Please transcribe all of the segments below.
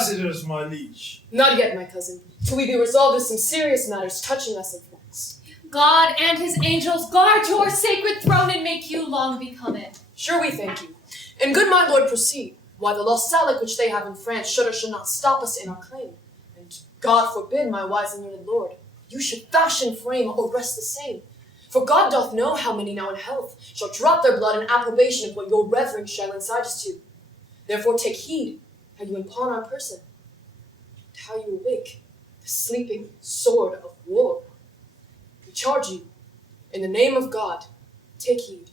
ambassadors, my liege. Not yet, my cousin, till we be resolved with some serious matters touching us in France. God and his angels guard your sacred throne and make you long become it. Sure we thank you. And good my lord proceed, why the law Salic which they have in France should or should not stop us in our claim. And God forbid, my wise and learned lord, you should fashion frame or rest the same. For God doth know how many now in health shall drop their blood in approbation of what your reverence shall incite us to. Therefore take heed how you impugn our person, and how you awake the sleeping sword of war. We charge you, in the name of God, take heed.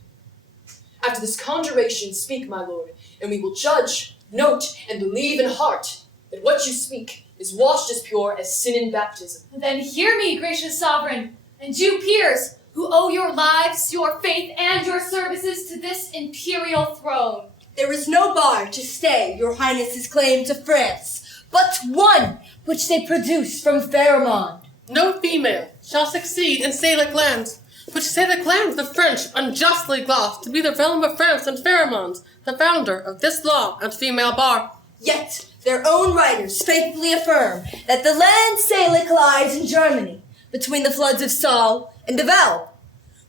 After this conjuration speak, my lord, and we will judge, note, and believe in heart that what you speak is washed as pure as sin in baptism. Then hear me, gracious sovereign, and you peers, who owe your lives, your faith, and your services to this imperial throne. There is no bar to stay your highness's claim to France, but one which they produce from Pharamond. No female shall succeed in Salic lands, which Salic lands the French unjustly gloss to be the realm of France and Pharamond, the founder of this law and female bar. Yet their own writers faithfully affirm that the land Salic lies in Germany, between the floods of Saul and of Elbe,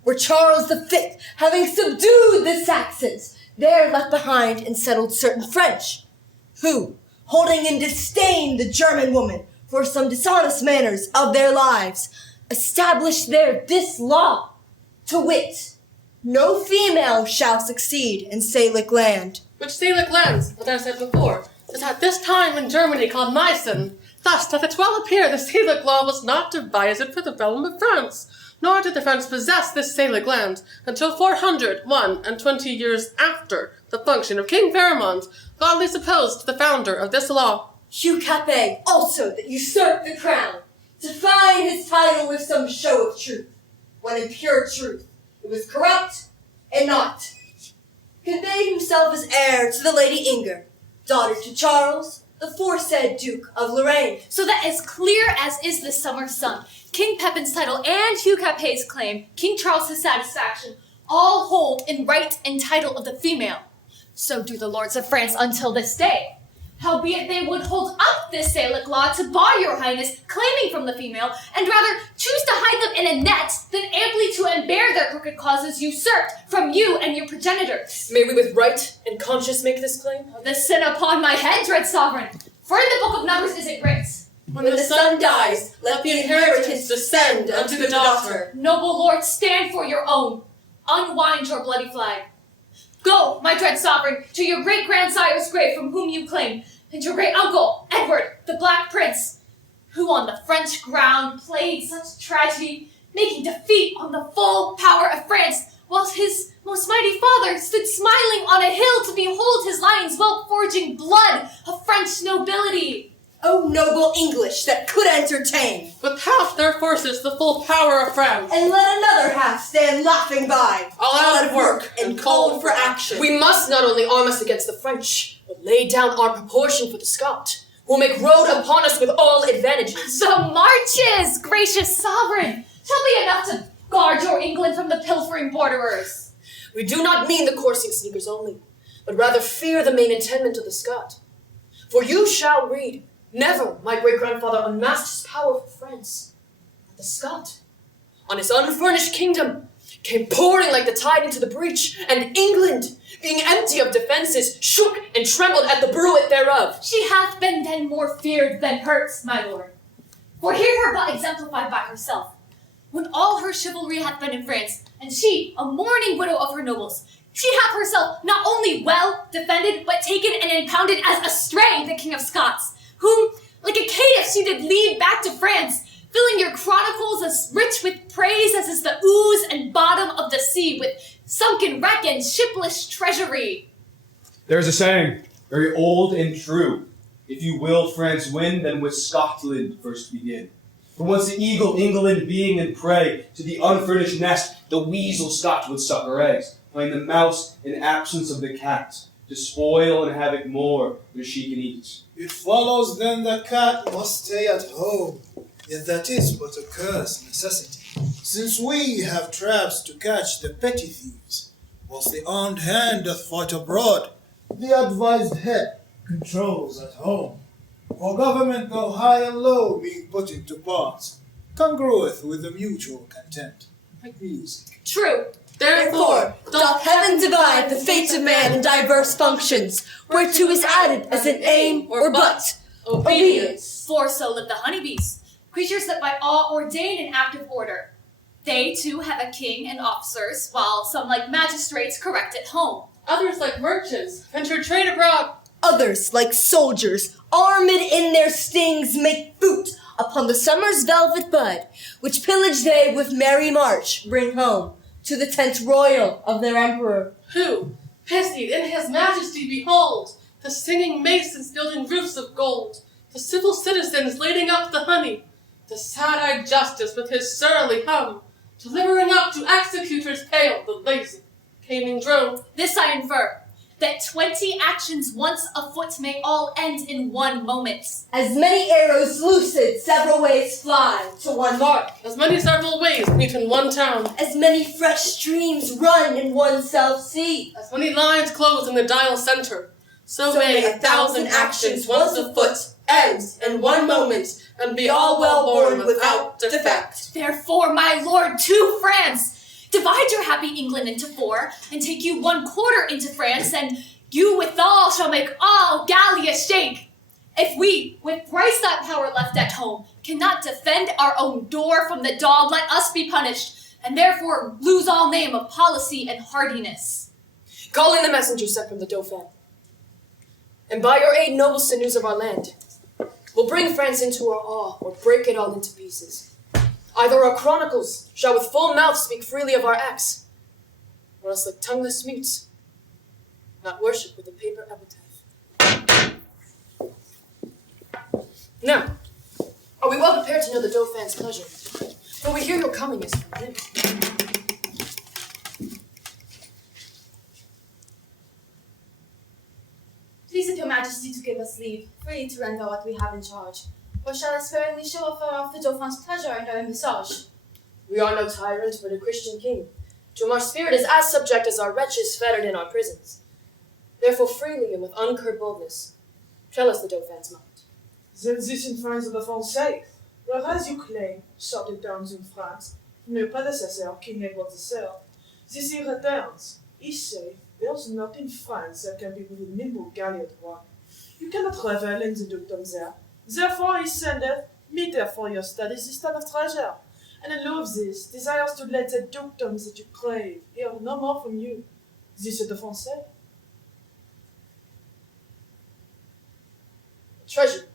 where Charles V, having subdued the Saxons, there left behind and settled certain French, who, holding in disdain the German woman for some dishonest manners of their lives, established there this law, to wit, no female shall succeed in Salic land. Which Salic lands, as I said before, is at this time in Germany called Meissen. Thus doth it well appear the Salic law was not devised for the realm of France, nor did the French possess this Salic land until 421 years after the function of King Pharamond, godly supposed the founder of this law. Hugh Capet also that usurped the crown, to find his title with some show of truth, when in pure truth it was corrupt and not. Conveyed himself as heir to the Lady Inger, daughter to Charles, the foresaid Duke of Lorraine. So that as clear as is the summer sun, King Pepin's title and Hugh Capet's claim, King Charles' satisfaction, all hold in right and title of the female. So do the lords of France until this day. Howbeit they would hold up this Salic law to bar your highness claiming from the female, and rather choose to hide them in a net than amply to unbear their crooked causes usurped from you and your progenitors. May we with right and conscience make this claim? The sin upon my head, dread sovereign, for in the book of Numbers is it writ, When the son dies, let the inheritance descend unto the daughter. Noble lords, stand for your own. Unwind your bloody flag. Go, my dread sovereign, to your great-grandsire's grave from whom you claim, and your great-uncle, Edward, the Black Prince, who on the French ground played such tragedy, making defeat on the full power of France, whilst his most mighty father stood smiling on a hill to behold his lion's well-forging blood of French nobility. O noble English that could entertain, with half their forces the full power of France, and let another half stand laughing by, all out of work and cold for action. We must not only arm us against the French, but lay down our proportion for the Scot, who will make road upon us with all advantages. The marches, gracious sovereign, shall be enough to guard your England from the pilfering borderers. We do not mean the coursing sneakers only, but rather fear the main intendment of the Scot. For you shall read, never my great-grandfather unmasked his power for France. But the Scot, on his unfurnished kingdom, came pouring like the tide into the breach, and England, being empty of defences, shook and trembled at the bruit thereof. She hath been then more feared than hurt, my lord. For hear her but exemplified by herself. When all her chivalry hath been in France, and she, a mourning widow of her nobles, she hath herself not only well defended, but taken and impounded as a stray the King of Scots, whom, like a caitiff, she did lead back to France, filling your chronicles as rich with praise as is the ooze and bottom of the sea, with sunken wreck and shipless treasury. There's a saying, very old and true. If you will France win, then with Scotland first begin. For once the eagle England being in prey to the unfurnished nest, the weasel Scot would suck her eggs, playing the mouse in absence of the cat, to spoil and havoc more than she can eat. It follows then the cat must stay at home, yet that is but a cursed necessity, since we have traps to catch the petty thieves, whilst the armed hand doth fight abroad, the advised head controls at home. for government though high and low being put into parts, congrueth with the mutual content, like music. True. Therefore, doth heaven divide the fates of man in diverse functions, whereto is added as an aim or but obedience. For so live the honeybees, creatures that by awe ordain an active order. They too have a king and officers, while some like magistrates correct at home. Others, like merchants, venture trade abroad. Others, like soldiers, armed in their stings, make boot upon the summer's velvet bud, which pillage they with merry march bring home to the tent royal of their emperor. Who, pitied in his majesty, behold the singing masons building roofs of gold, the civil citizens lading up the honey, the sad-eyed justice with his surly hum, delivering up to executors pale the lazy, caning drone. This I infer, that 20 actions once afoot may all end in one moment. As many arrows lucid several ways fly to one mark. As many several ways meet in one town. As many fresh streams run in one self sea. As many lines close in the dial center. So may 1,000 actions once afoot end in one moment, and be all well born without defect. Therefore, my lord, to France! Divide your happy England into 4, and take you 1/4 into France, and you withal shall make all Gallia shake. If we, with thrice that power left at home, cannot defend our own door from the dog, let us be punished, and therefore lose all name of policy and hardiness. Call in the messenger sent from the Dauphin. And by your aid, noble sinews of our land, we'll bring France into our awe, or break it all into pieces. Either our chronicles shall with full mouth speak freely of our acts, or else like tongueless mutes, not worship with a paper epitaph. Now, are we well prepared to know the Dauphin's pleasure? For we hear your coming is from him. Please, your majesty, to give us leave, free to render what we have in charge. Or shall I sparingly show off the Dauphin's pleasure in our message? We are no tyrant, but a Christian king, to whom our spirit is as subject as our wretches fettered in our prisons. Therefore freely and with uncurbed boldness, tell us the Dauphin's mind. Then this in France of the Français, whereas you claim, shouted down in France, from your predecessor, King Edward III, this he returns. He saith, there's not in France that can be within nimble Gallia droit. You cannot revel in the dukedom there. Therefore he sendeth me there for your studies this time of treasure, and in lieu of this, desires to let the dukedoms that you crave hear no more from you. This is the Français. Treasure,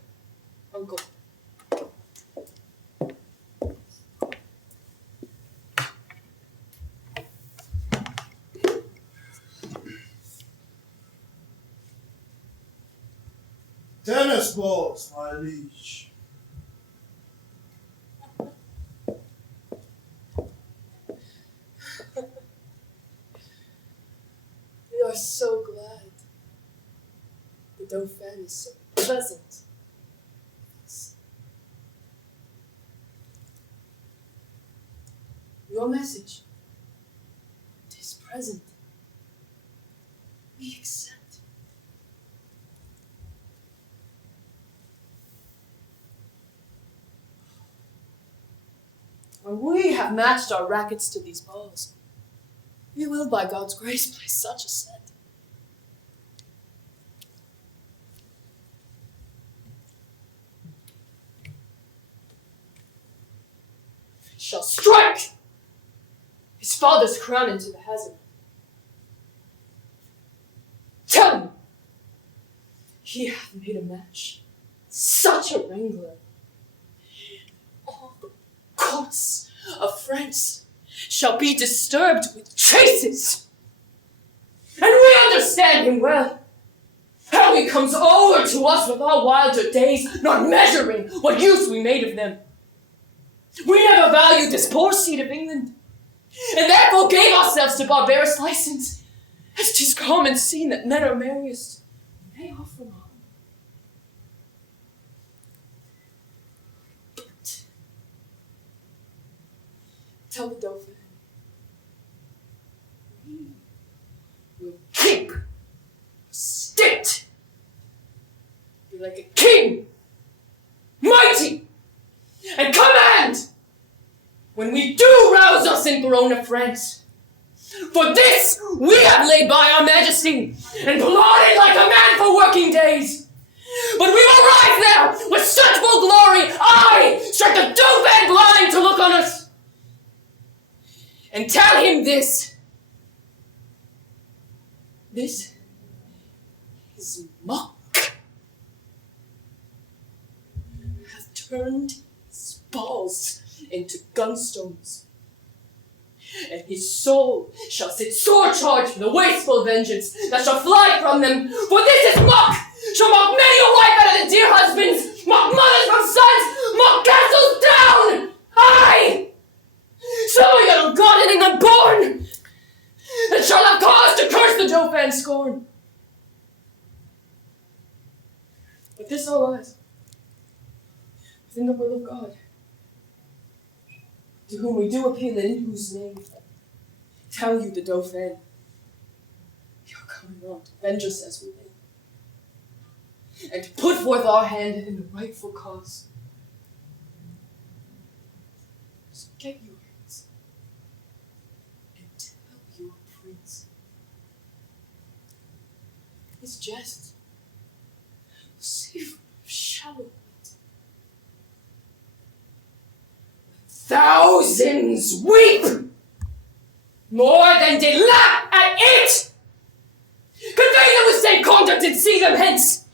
uncle. Tennis balls, my liege. We are so glad. The Dauphin is so pleasant. Your message, 'tis present. We accept. When we have matched our rackets to these balls, we will, by God's grace, play such a set. Shall strike his father's crown into the hazard. Tell him he hath made a match, such a wrangler. All the courts of France shall be disturbed with chases, and we understand him well. How he comes over to us with our wilder days, not measuring what use we made of them. We never valued this poor seed of England, and therefore gave ourselves to barbarous license, as 'tis common seen that men are merriest when they are from home. But tell the Dauphin, we will keep state, be like a king when we do rouse us in throne of France. For this we have laid by our majesty, and plotted like a man for working days. But we will rise there with such full glory, I strike the Dauphin blind to look on us, and tell him this. This is mock. Hath turned his balls into gunstones, and his soul shall sit sore charged for the wasteful vengeance that shall fly from them. For this is mock, shall mock many a wife out of the dear husbands, mock mothers from sons, mock castles down. Aye, some are yet ungotten and unborn, and shall have cause to curse the Dauphin's scorn. But this all lies within the will of God, to whom we do appeal, and in whose name tell you the Dauphin, we are coming on to avenge us as we may, and to put forth our hand in the rightful cause. So get your hands and tell your prince his jest will savor of shallow. Thousands weep more than they laugh at it. Convey them with safe conduct and see them hence.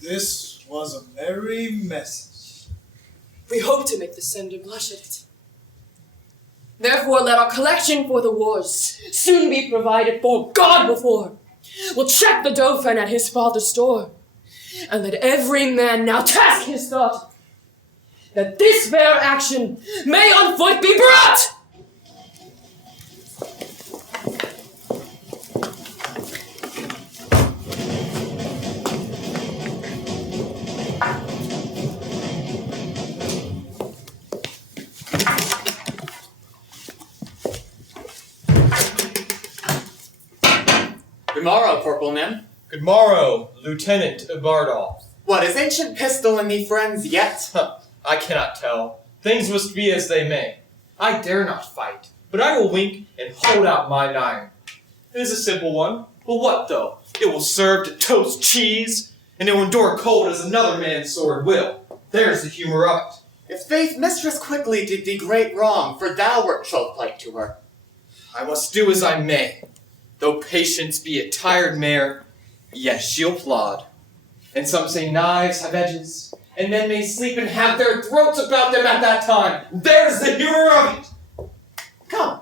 This was a merry message. We hope to make the sender blush at it. Therefore, let our collection for the wars soon be provided for. God before will check the Dauphin at his father's door, and let every man now task his thought, that this fair action may on foot be brought. Good morrow, Corporal Nim. Good morrow, Lieutenant Bardolph. What, is ancient pistol in thee friends yet? I cannot tell. Things must be as they may. I dare not fight, but I will wink and hold out mine iron. It is a simple one, but what though? It will serve to toast cheese, and it will endure cold as another man's sword will. There's the humor of it. If faith mistress quickly did thee great wrong, for thou wert troth like to her. I must do as I may. Though patience be a tired mare, yet she'll plod. And some say knives have edges, and men may sleep and have their throats about them at that time. There's the humor of it! Come,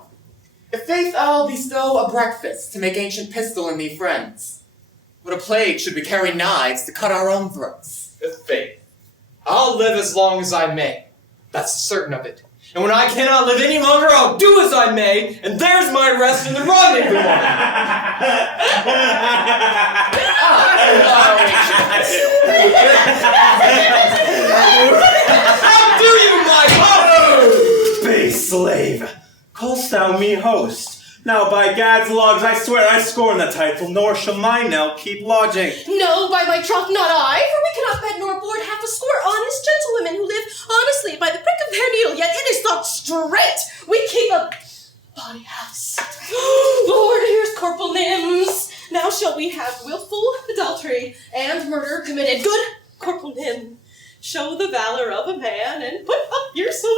if faith I'll bestow a breakfast to make ancient pistol in thee friends. What a plague should we carry knives to cut our own throats? Faith, I'll live as long as I may. That's certain of it. And when I cannot live any longer, I'll do as I may, and there's my rest in the rendezvous. How do you, my Base slave, call'st thou me host? Now by Gad's logs I swear I scorn the title, nor shall my Nell keep lodging. No, by my troth, not I, for we cannot bed nor board half a score honest gentlewomen who live honestly by the prick of their needle, yet it is thought straight we keep a body house. Lord, here's Corporal Nims. Now shall we have willful adultery and murder committed. Good Corporal Nim, show the valor of a man and put up your sword.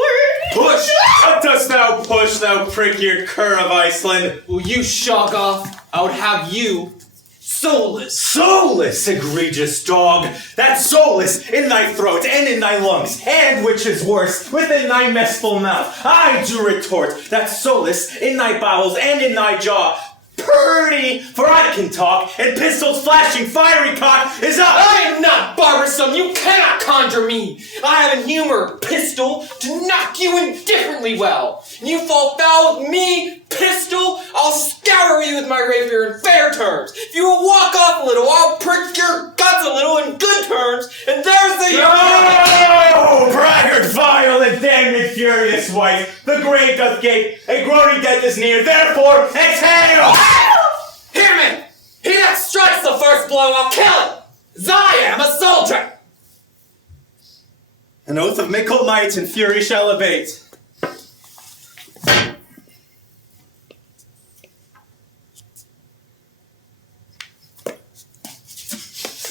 Push! What dost thou push, thou prick-eared cur of Iceland? Will you shog off? I would have you soulless. Soulless, egregious dog! That's soulless in thy throat and in thy lungs, and which is worse, within thy messful mouth. I do retort, that's soulless in thy bowels and in thy jaw. Purdy, for I can talk, and pistols flashing fiery cock is up! I am not barbarisome, you cannot conjure me! I have in humor, pistol, to knock you indifferently well. And you fall foul with me, pistol, I'll scour you with my rapier in fair terms. If you will walk off a little, I'll prick your guts a little in good terms, and there's the... Oh, braggart vile and damned furious wife! The grave doth gape, a groaning death is near, therefore exhale! Hear me! He that strikes the first blow, I'll kill him! As I am a soldier! An oath of mickle might and fury shall abate.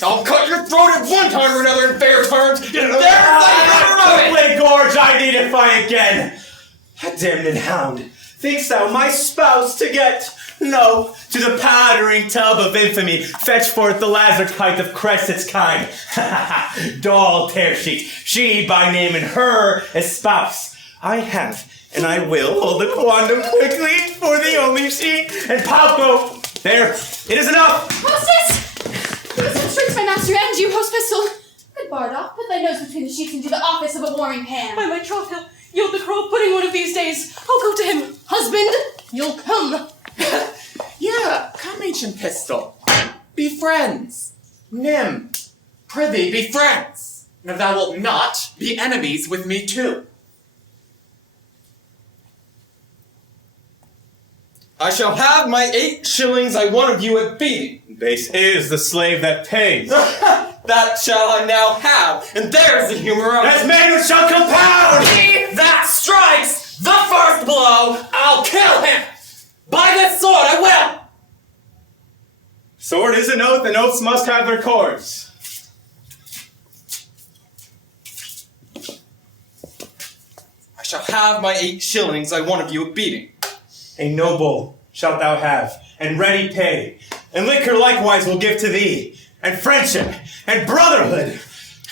I'll cut your throat at one time or another in fair terms, and there's Play gorge, I need to fight again. A damned hound, thinkst thou my spouse to get? No, to the powdering tub of infamy, fetch forth the lazarkite of Cresset's kind. Doll tear she by name and her espouse. I have, and I will hold the quantum quickly for the only she, and Palco, there, it is enough. Hostess! Please straight to my master and you, host pistol. Good Bardock, put thy nose between the sheets and do the office of a warring pan. By my troth, he'll yield the crow pudding one of these days. I'll go to him. Husband, you'll come. Yeah, come, ancient pistol. Be friends. Nym, prithee, be friends. And thou wilt not be enemies with me too. I shall have my 8 shillings I won of you at beating. Base is the slave that pays. That shall I now have, and there's the humor of As man who shall compound! He that strikes the first blow, I'll kill him! By this sword I will! Sword is an oath, and oaths must have their cords. I shall have my 8 shillings I won of you at beating. A noble shalt thou have, and ready pay, and liquor likewise will give to thee, and friendship, and brotherhood.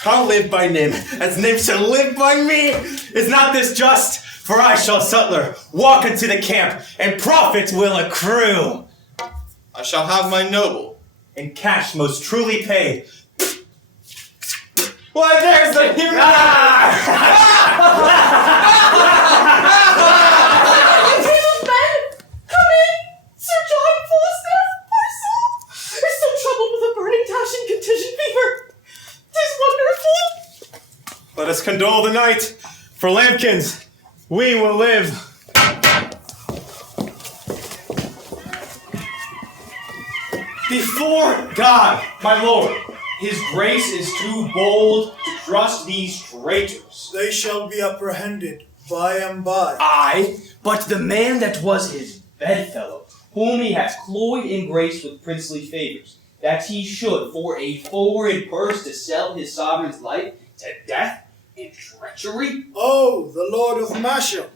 I'll live by Nym, as Nym shall live by me. Is not this just? For I shall, sutler, walk into the camp, and profit will accrue. I shall have my noble. And cash most truly pay. Why, there's the humor! Sir John Falstaff, poor soul, is so troubled with a burning tash and contusion fever. 'Tis wonderful. Let us condole the night. For lambkins, we will live. Before God, my lord, his grace is too bold to trust these traitors. They shall be apprehended by and by. Aye, but the man that was his bedfellow, whom he hath cloyed in grace with princely favors, that he should for a foreign purse to sell his sovereign's life to death and treachery? Oh, the Lord of Masham.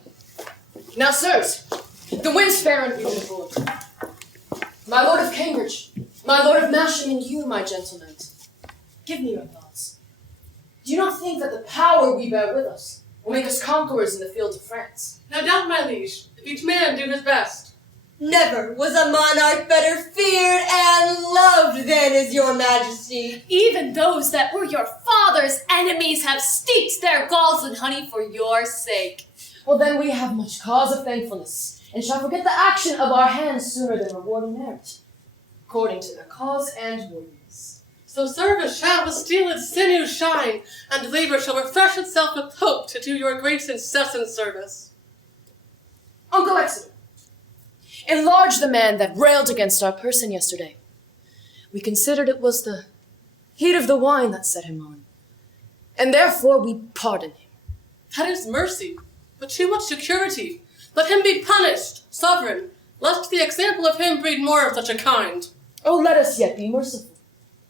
Now, sirs, the winds fair and beautiful. My lord of Cambridge, my lord of Masham, and you, my gentle knight, give me your thoughts. Do you not think that the power we bear with us will make us conquerors in the field of France? No doubt, my liege, if each man do his best. Never was a monarch better feared and loved than is your majesty. Even those that were your father's enemies have steeped their galls in honey for your sake. Well, then we have much cause of thankfulness, and shall forget the action of our hands sooner than reward and merit, according to their cause and worthiness. So service shall with steel its sinews shine, and labor shall refresh itself with hope to do your grace incessant service. Uncle Exeter, enlarge the man that railed against our person yesterday. We considered it was the heat of the wine that set him on, and therefore we pardon him. That is mercy, but too much security. Let him be punished, sovereign, lest the example of him breed more of such a kind. Oh, let us yet be merciful.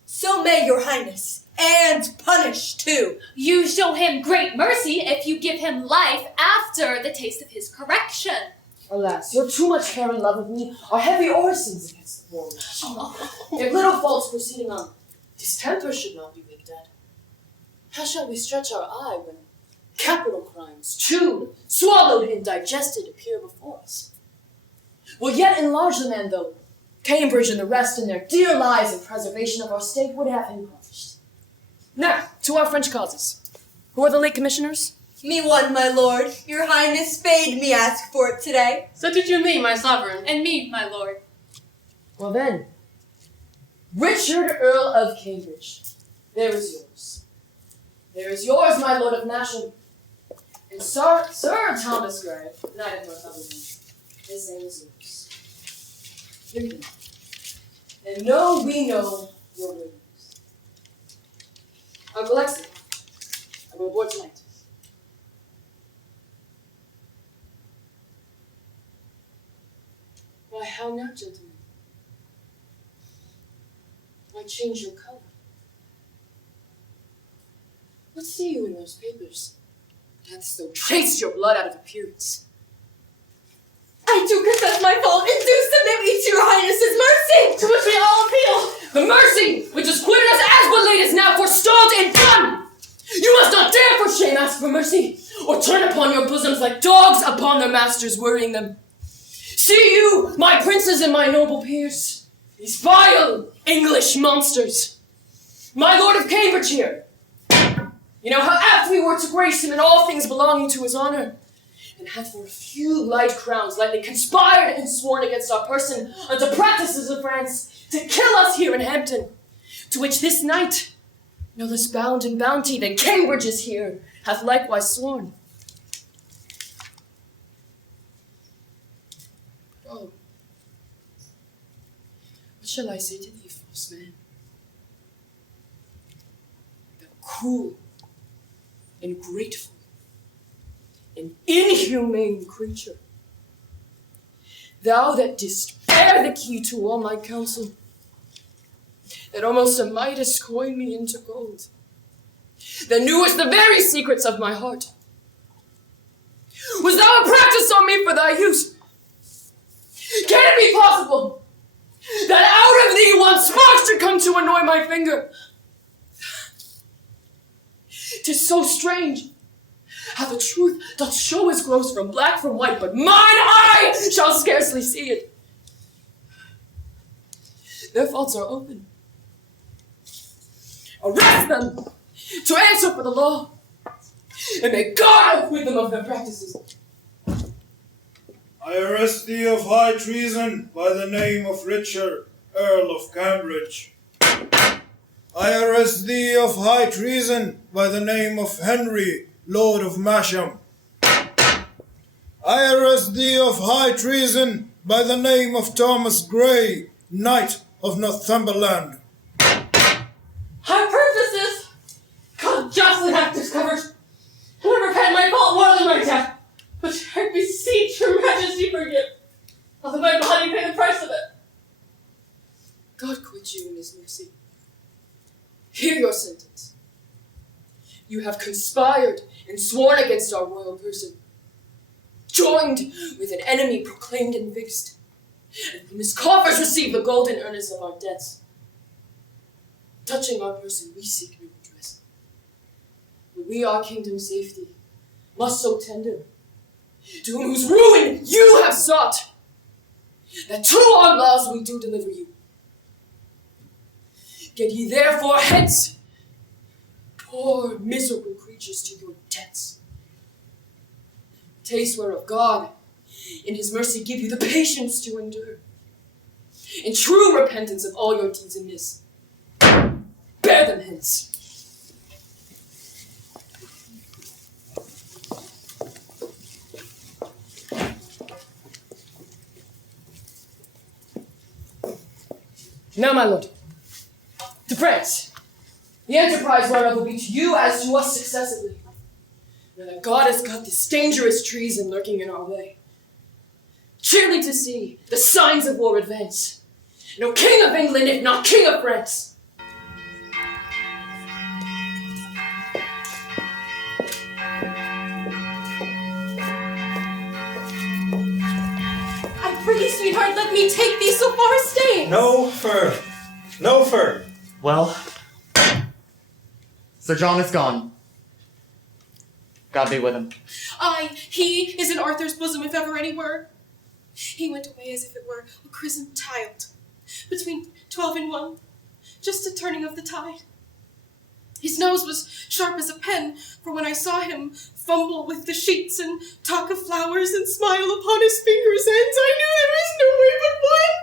So may your highness, and punish too. You show him great mercy if you give him life after the taste of his correction. Alas, your too much care and love of me are heavy orisons against the poor wretch. If little faults proceeding on, distemper should not be wicked at. How shall we stretch our eye when capital crimes, chewed, swallowed, and digested, appear before us? Will yet enlarge the man, though Cambridge and the rest in their dear lives and preservation of our state would have him punished. Now, to our French causes. Who are the late commissioners? Me one, my lord. Your highness bade me ask for it today. So did you me, my sovereign. And me, my lord. Well then, Richard, Earl of Cambridge, there is yours. There is yours, my lord of Masham. And Sir Thomas Gray, Knight of Northumberland, his name is yours. Hear ye. And know we know your readiness. Uncle Exeter, I will aboard tonight. Why, how now, gentlemen? Why change your color? What see you in those papers? Hath so traced your blood out of appearance. I do confess my fault and do submit me to your highness's mercy! To which we all appeal! The mercy which has quitted us as but late is now forestalled and done! You must not dare for shame ask for mercy, or turn upon your bosoms like dogs upon their masters, worrying them. See you, my princes and my noble peers, these vile English monsters. My lord of Cambridge here, you know how apt we were to grace him in all things belonging to his honor, and hath for a few light crowns lightly conspired and sworn against our person unto practices of France to kill us here in Hampton, to which this knight, no less bound in bounty than Cambridge is here, hath likewise sworn. Oh, what shall I say to thee, false man? Thou cruel, ungrateful, and inhumane creature, thou that didst bear the key to all my counsel, that almost mightest coin me into gold, that knewest the very secrets of my heart. Was thou a practice on me for thy use? Can it be possible that out of thee one spark should come to annoy my finger? 'Tis so strange how the truth doth show as grows from black from white, but mine eye shall scarcely see it. Their faults are open. Arrest them to answer for the law, and may God acquit them of their practices. I arrest thee of high treason by the name of Richard, Earl of Cambridge. I arrest thee of high treason by the name of Henry, Lord of Masham. I arrest thee of high treason by the name of Thomas Grey, Knight of Northumberland. High purposes, God justly hath discovered, and I repent my fault more than my death, which I beseech your majesty forgive, although my body pay the price of it. God quit you in his mercy. Hear your sentence. You have conspired and sworn against our royal person, joined with an enemy proclaimed and fixed, and from his coffers receive the golden earnest of our debts. Touching our person, we seek no redress. But we our kingdom's safety must so tender, to whose ruin you have sought, that to our laws we do deliver you. Get ye therefore hence, poor miserable creatures, to your debts. Taste whereof God, in his mercy, give you the patience to endure, in true repentance of all your deeds amiss. Bear them hence. Now, my lord, to France, the enterprise whereof will be to you as to us successively. Now that God has got this dangerous treason lurking in our way. Cheerly to see the signs of war advance. No king of England, if not king of France. I pray, sweetheart, let me take thee so far as staying. No fur. No fur. Well, Sir John is gone. God be with him. Aye, he is in Arthur's bosom if ever any were. He went away as if it were a christened child, between 12 and 1, just a turning of the tide. His nose was sharp as a pen, for when I saw him fumble with the sheets and talk of flowers and smile upon his fingers' ends, I knew there was no way but one.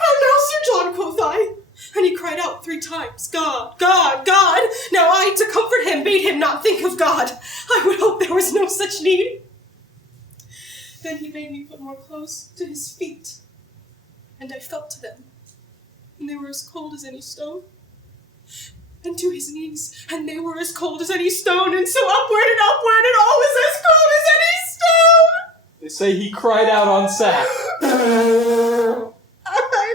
How now, Sir John, quoth I, and he cried out 3 times, God, God, God. Now I, to comfort him, bade him not think of God. I would hope there was no such need. Then he bade me put more clothes to his feet, and I felt to them. and they were as cold as any stone. And to his knees, and they were as cold as any stone, and so upward, and all was as cold as any stone! They say he cried out on sack. I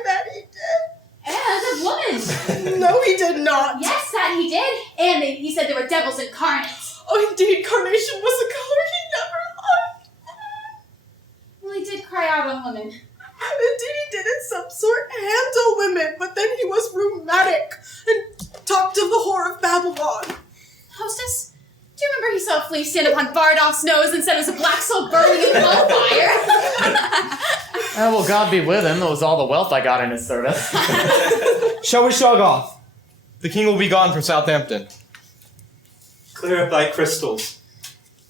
bet he did. And a woman. No, he did not. Yes, that he did. And he said there were devils incarnate. Oh, indeed, carnation was a color he never liked. Well, he did cry out on women. Indeed, he did in some sort handle women, but then he was rheumatic and talked of the whore of Babylon. Hostess, do you remember he saw a flea stand upon Bardolph's nose and said it was a black soul burning in hellfire? Well, God be with him. That was all the wealth I got in his service. Shall we shog off? The king will be gone from Southampton. Clear up thy crystals.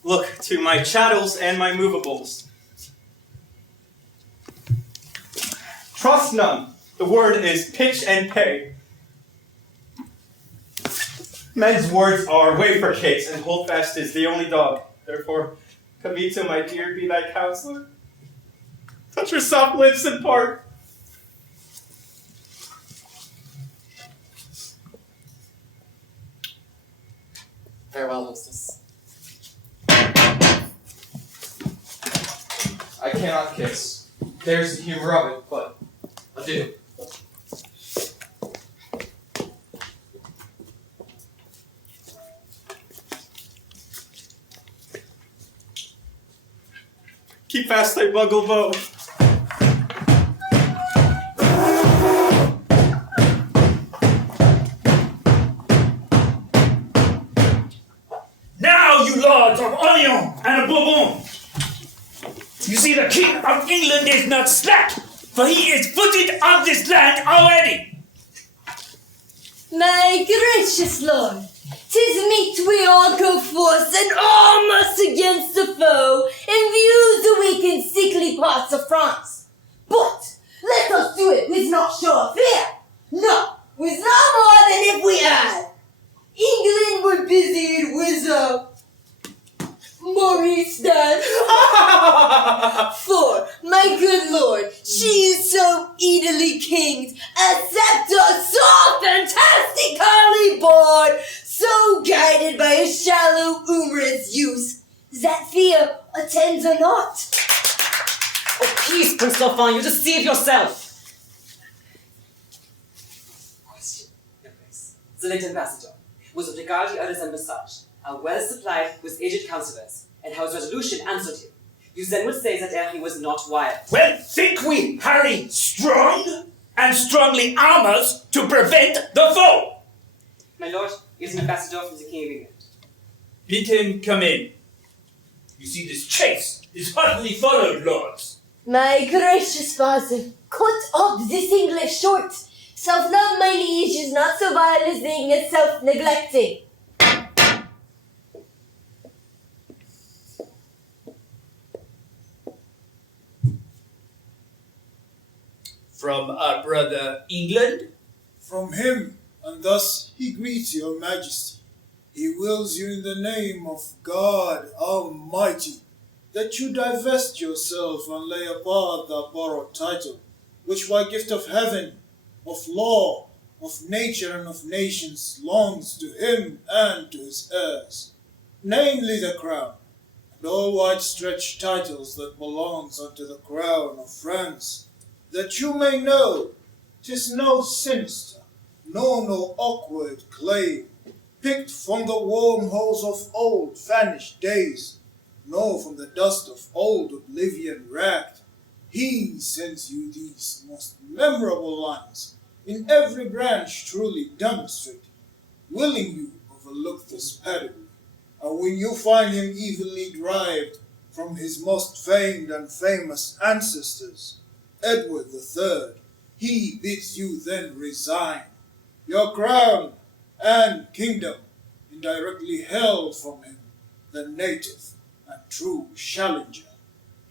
Look to my chattels and my movables. Trust none. The word is pitch and pay. Men's words are wafer cakes, and holdfast is the only dog. Therefore, Kavita, my dear, be thy counselor. Touch her soft lips and part. Farewell, hostess. I cannot kiss. There's the humor of it, but adieu. Keep fast thy bugle bow. Now, you lords of Orleans and of Bourbon, you see the King of England is not slack, for he is footed on this land already. My gracious lord, 'tis meet we all go forth and arm us against the foe and view the weak and sickly parts of France. But let us do it with not show of fear. No, with no more than if we had. England were busied with Maurice dead. For, my good lord, she is so easily kinged, a scepter so fantastically born, so guided by a shallow, humorous youth, that fear attends her not. Oh, peace, Prince Dauphin, you deceive yourself. Question, Your Grace. The late ambassador was regarding others and message, are well supplied with aged counselors, and how his resolution answered him. You then would say that he was not wild. Well, think we, Harry, strong and strongly armed to prevent the foe. My lord, he is an ambassador from the King of England. Bid him come in. You see, this chase is hotly followed, lords. My gracious father, cut up this English short. Self-love, my liege, is not so vile a thing as self-neglecting. From our brother England? From him, and thus he greets your majesty. He wills you in the name of God Almighty, that you divest yourself and lay apart the borrowed title, which by gift of heaven, of law, of nature, and of nations longs to him and to his heirs, namely the crown, and all wide-stretched titles that belongs unto the crown of France, that you may know 'tis no sinister, nor no awkward claim, picked from the wormholes of old vanished days, nor from the dust of old oblivion racked. He sends you these most memorable lines, in every branch truly demonstrated, willing you overlook this pedigree, and when you find him evenly derived from his most famed and famous ancestors, Edward III, he bids you then resign your crown and kingdom, indirectly held from him, the native and true challenger.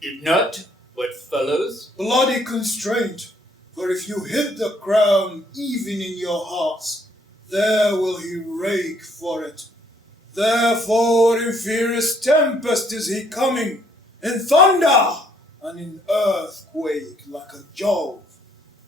If not, what follows? Bloody constraint, for if you hid the crown even in your hearts, there will he rake for it. Therefore in fierce tempest is he coming, in thunder and in earthquake like a Jove.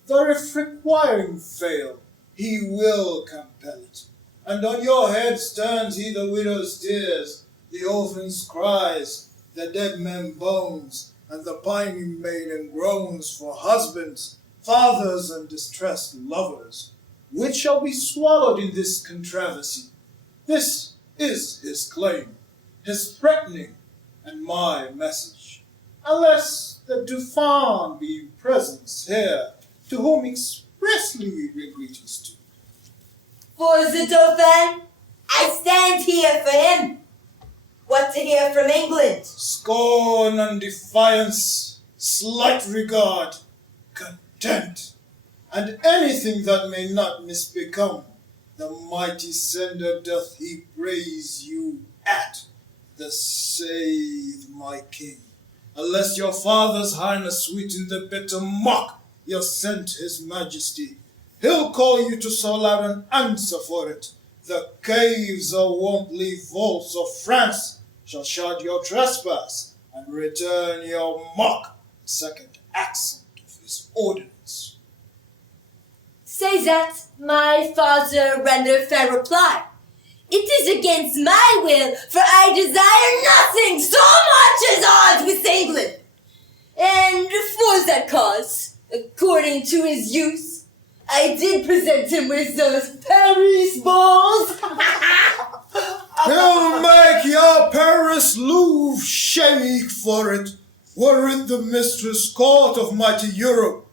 For if requiring fail, he will compel it. And on your head stands he the widow's tears, the orphan's cries, the dead man's bones, and the pining maiden groans for husbands, fathers, and distressed lovers. Which shall be swallowed in this controversy? This is his claim, his threatening, and my message. Unless the Dauphin be present here, to whom expressly we bring greetings to. For the Dauphin, I stand here for him. What to hear from England? Scorn and defiance, slight regard, contempt, and anything that may not misbecome the mighty sender doth he praise you at the save, my king. Unless your father's highness sweeten the bitter mock you sent his majesty, he'll call you to so loud an answer for it. The caves or wontly vaults of France shall shard your trespass, and return your mock second accent of his ordinance. Say that my father render fair reply. It is against my will, for I desire nothing so much as odds with England. And for that cause, according to his use, I did present him with those Paris balls. He'll make your Paris Louvre shake for it, were it the mistress court of mighty Europe.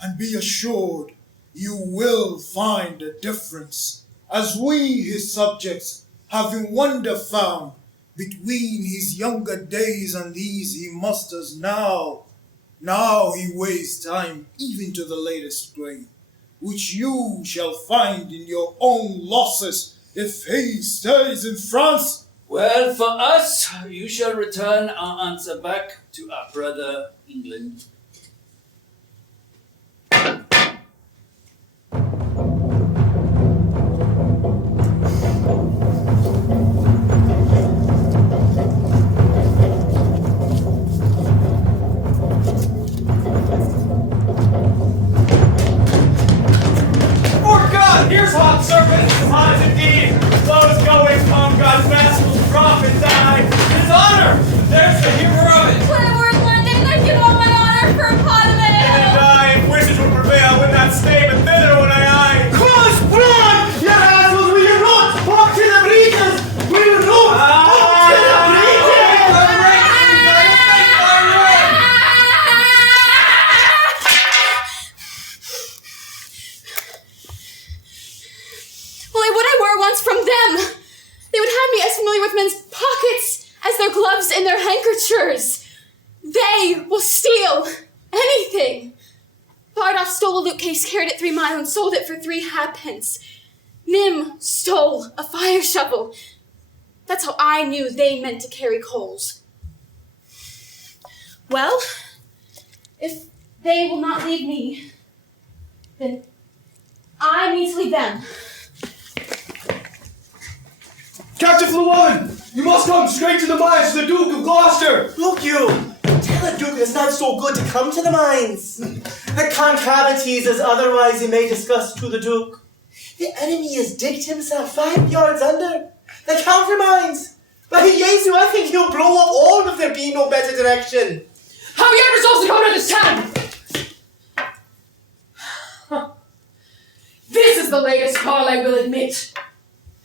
And be assured, you will find a difference, as we, his subjects, have in wonder found, between his younger days and these he musters now. Now he weighs time even to the latest grain, which you shall find in your own losses, if he stays in France. Well, for us, you shall return our answer back to our brother England. Here's hot serpents, hot indeed. Those goings home, God's vassals, drop and die. His honor, there's the humor of it. When I were in London, I'd give all my honor for a pot of ale. And I, if wishes would prevail, would not stay but thither when I eye. Cause blood, your assholes, will you not? Up to the breaches, will you not? Up to the breaches. From them, they would have me as familiar with men's pockets as their gloves and their handkerchers. They will steal anything. Bardolph stole a loot case, carried it 3 miles, and sold it for 3 halfpence. Nim stole a fire shovel. That's how I knew they meant to carry coals. Well, if they will not leave me, then I need to leave them. Captain Llewellyn, you must come straight to the mines to the Duke of Gloucester. Look you, tell the Duke it's not so good to come to the mines. The concavities as otherwise he may discuss to the Duke. The enemy has digged himself 5 yards under. The countermines. By Jesu, I think he'll blow up all if there be no better direction. How are you resolved to go to this town? This is the latest call, I will admit.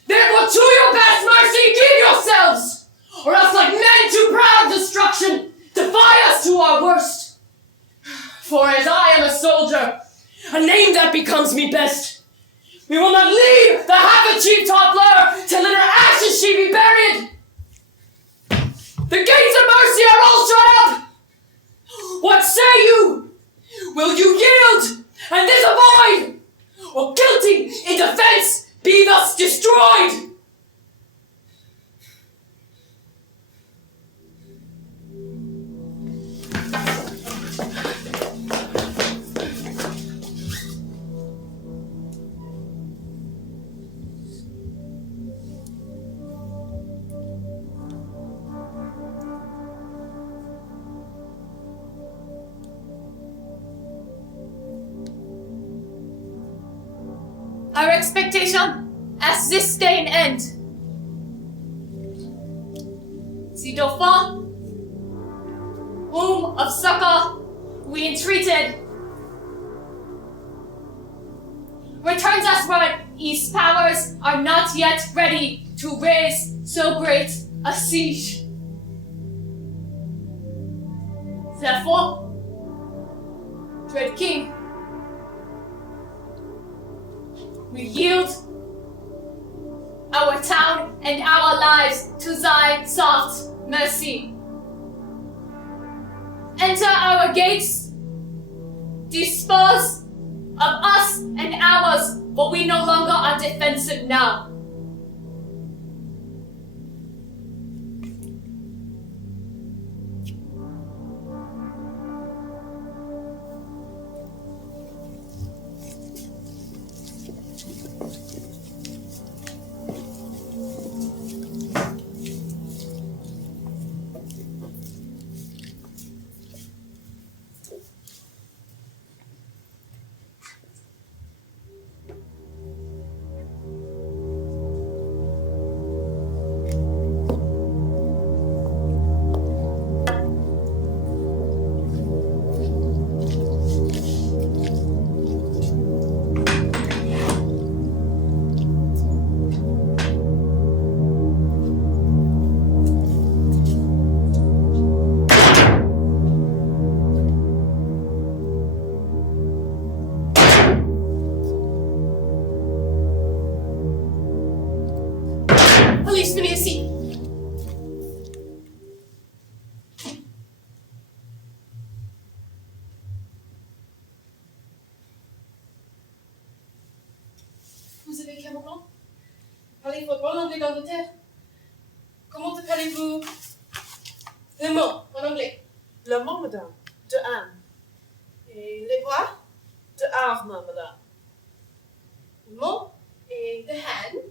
Therefore, to your best mercy, give yourselves, or else like men to proud destruction, defy us to our worst. For as I am a soldier, a name that becomes me best, we will not leave the half-achieved toppler till in her ashes she be buried. The gates of mercy are all shut up. What say you? Will you yield and this avoid, or guilty in defense be thus destroyed? our expectation as this day an end. The Dauphin, whom of succor we entreated, returns us word his powers are not yet ready to raise so great a siege. Therefore, dread king, we yield our town and our lives to thy soft mercy. Enter our gates, dispose of us and ours, for we no longer are defensive now. Police, venez ici. Vous avez quel nom? Parlez votre bon anglais d'Angleterre. Comment appelez-vous le mot en anglais? Le mot, madame, de Anne. Et les bras? De arme, madame. Le mot est de hand.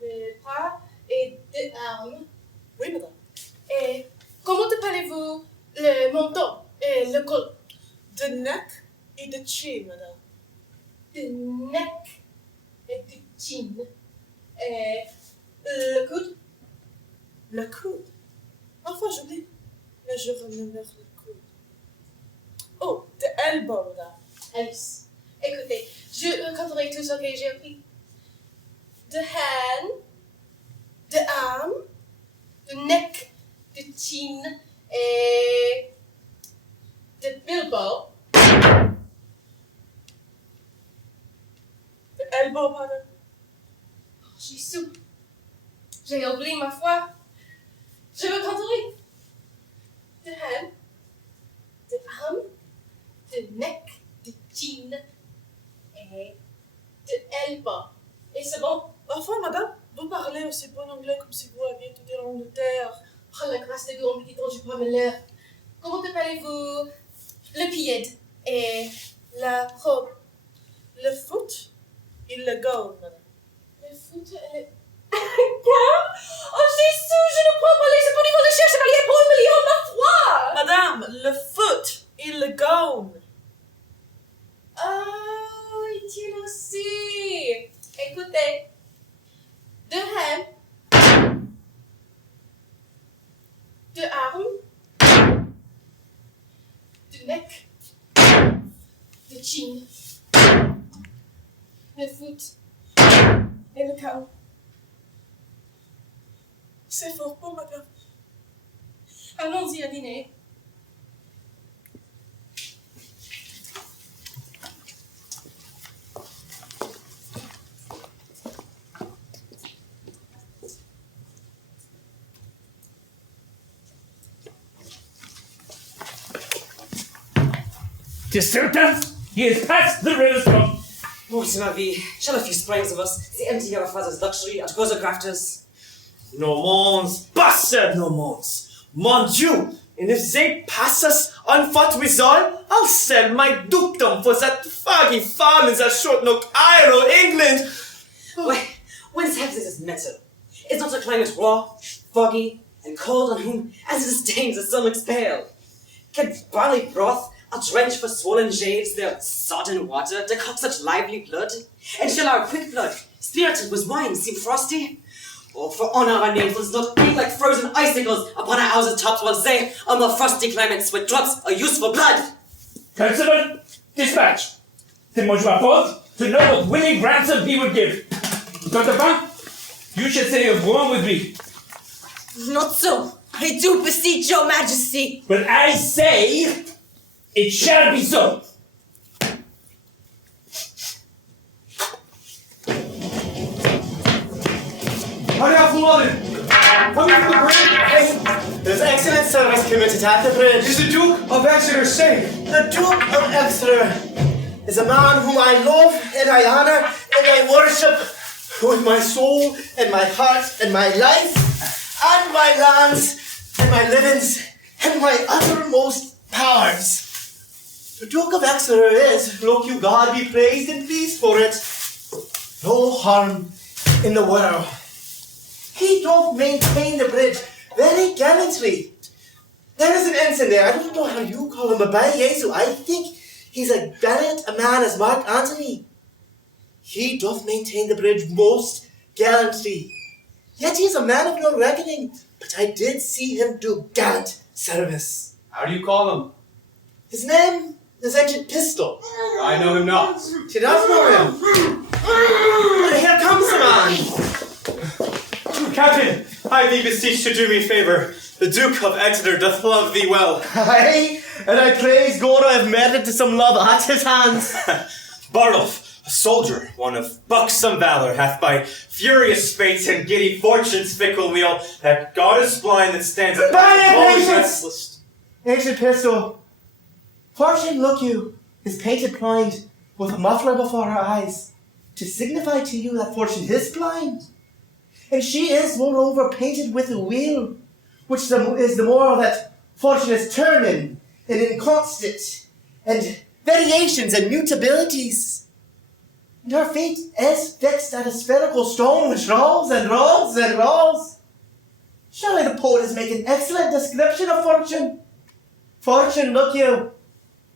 Le bras est de arme. Oui, madame. Et comment appelez-vous le menton et le col? De neck et de chin, madame. De neck et de chin. Et le coude? Le coude. Enfin, j'oublie. Mais je remember le coude. Oh, de elbow, madame. Alice, écoutez, je raconterai tout ce que j'ai appris. De hand, de arm, de neck, de chin et de bilbo. De elbow, madame. Oh, Jésus, j'ai oublié ma foi. Je raconterai. De hand, de arm, de neck, de chin et de elbow. Et c'est bon? Enfin, madame, vous parlez aussi bon anglais comme si vous aviez étudié en Angleterre. Oh, la grâce de Dieu, en petit temps, je prends l'air. Comment appelez-vous le pied et la robe? Le foot et le goal, madame. Le foot et le... Oh, Jésus, je ne crois pas les éponymes de cher chevalier pour 1 million, ma foi! Madame, le foot et le goal. Oh, est-il aussi? Écoutez. De hand. De arme. De neck. De chin. Le foot. Et le chaos. C'est fort beau, madame. Allons-y à dîner. "'Tis certain he has passed the railstone." Most of my vie, shall a few springs of us, the empty of our father's luxury at gutter grafters. No mons, bastard no mons. Mon Dieu, and if they pass us unfought withal, I'll sell my dukedom for that foggy farm in that short nook Iro, England. Why, whence have this metal? Is not the climate raw, foggy, and cold on whom, as it stains, the sun looks pale? Can barley broth I'll drench for swollen jades their sodden water, decoct such lively blood, and shall our quick blood, spirited with wine, seem frosty? Oh, for honor our names will not be like frozen icicles upon our houses' tops, while they, on more frosty climates, sweat drops of useful blood. Constable, dispatch. The Mojapod to know what willing ransom he would give. Contrepan, you should say a word with me. Not so. I do beseech your majesty. But I say, it shall be so. There's excellent service committed at the bridge. Is the Duke of Exeter safe? The Duke of Exeter is a man whom I love and I honor and I worship with my soul and my heart and my life and my lands and my livings and my uttermost powers. The Duke of Exeter is, look you God be praised and pleased for it, no harm in the world. He doth maintain the bridge very gallantly. There is an ensign there, I don't know how you call him, but by Jesu, I think he's as gallant a man as Mark Antony. He doth maintain the bridge most gallantly. Yet he is a man of no reckoning, but I did see him do gallant service. How do you call him? His name is Ancient Pistol. I know him not. She does know him. But here comes the man. Captain, I thee beseech to do me favour. The Duke of Exeter doth love thee well. Aye, and I praise God I have merited some love at his hands. Bardolph, a soldier, one of buxom valour, hath by furious fates and giddy fortune's fickle wheel that goddess blind that stands at Patience! Ancient Pistol, Fortune, look you, is painted blind with a muffler before her eyes to signify to you that Fortune is blind. And she is, moreover, painted with a wheel, which is the moral that Fortune is turning and inconstant, and variations and mutabilities. And her fate is fixed at a spherical stone which rolls and rolls and rolls. Surely the poet is making an excellent description of Fortune. Fortune, look you,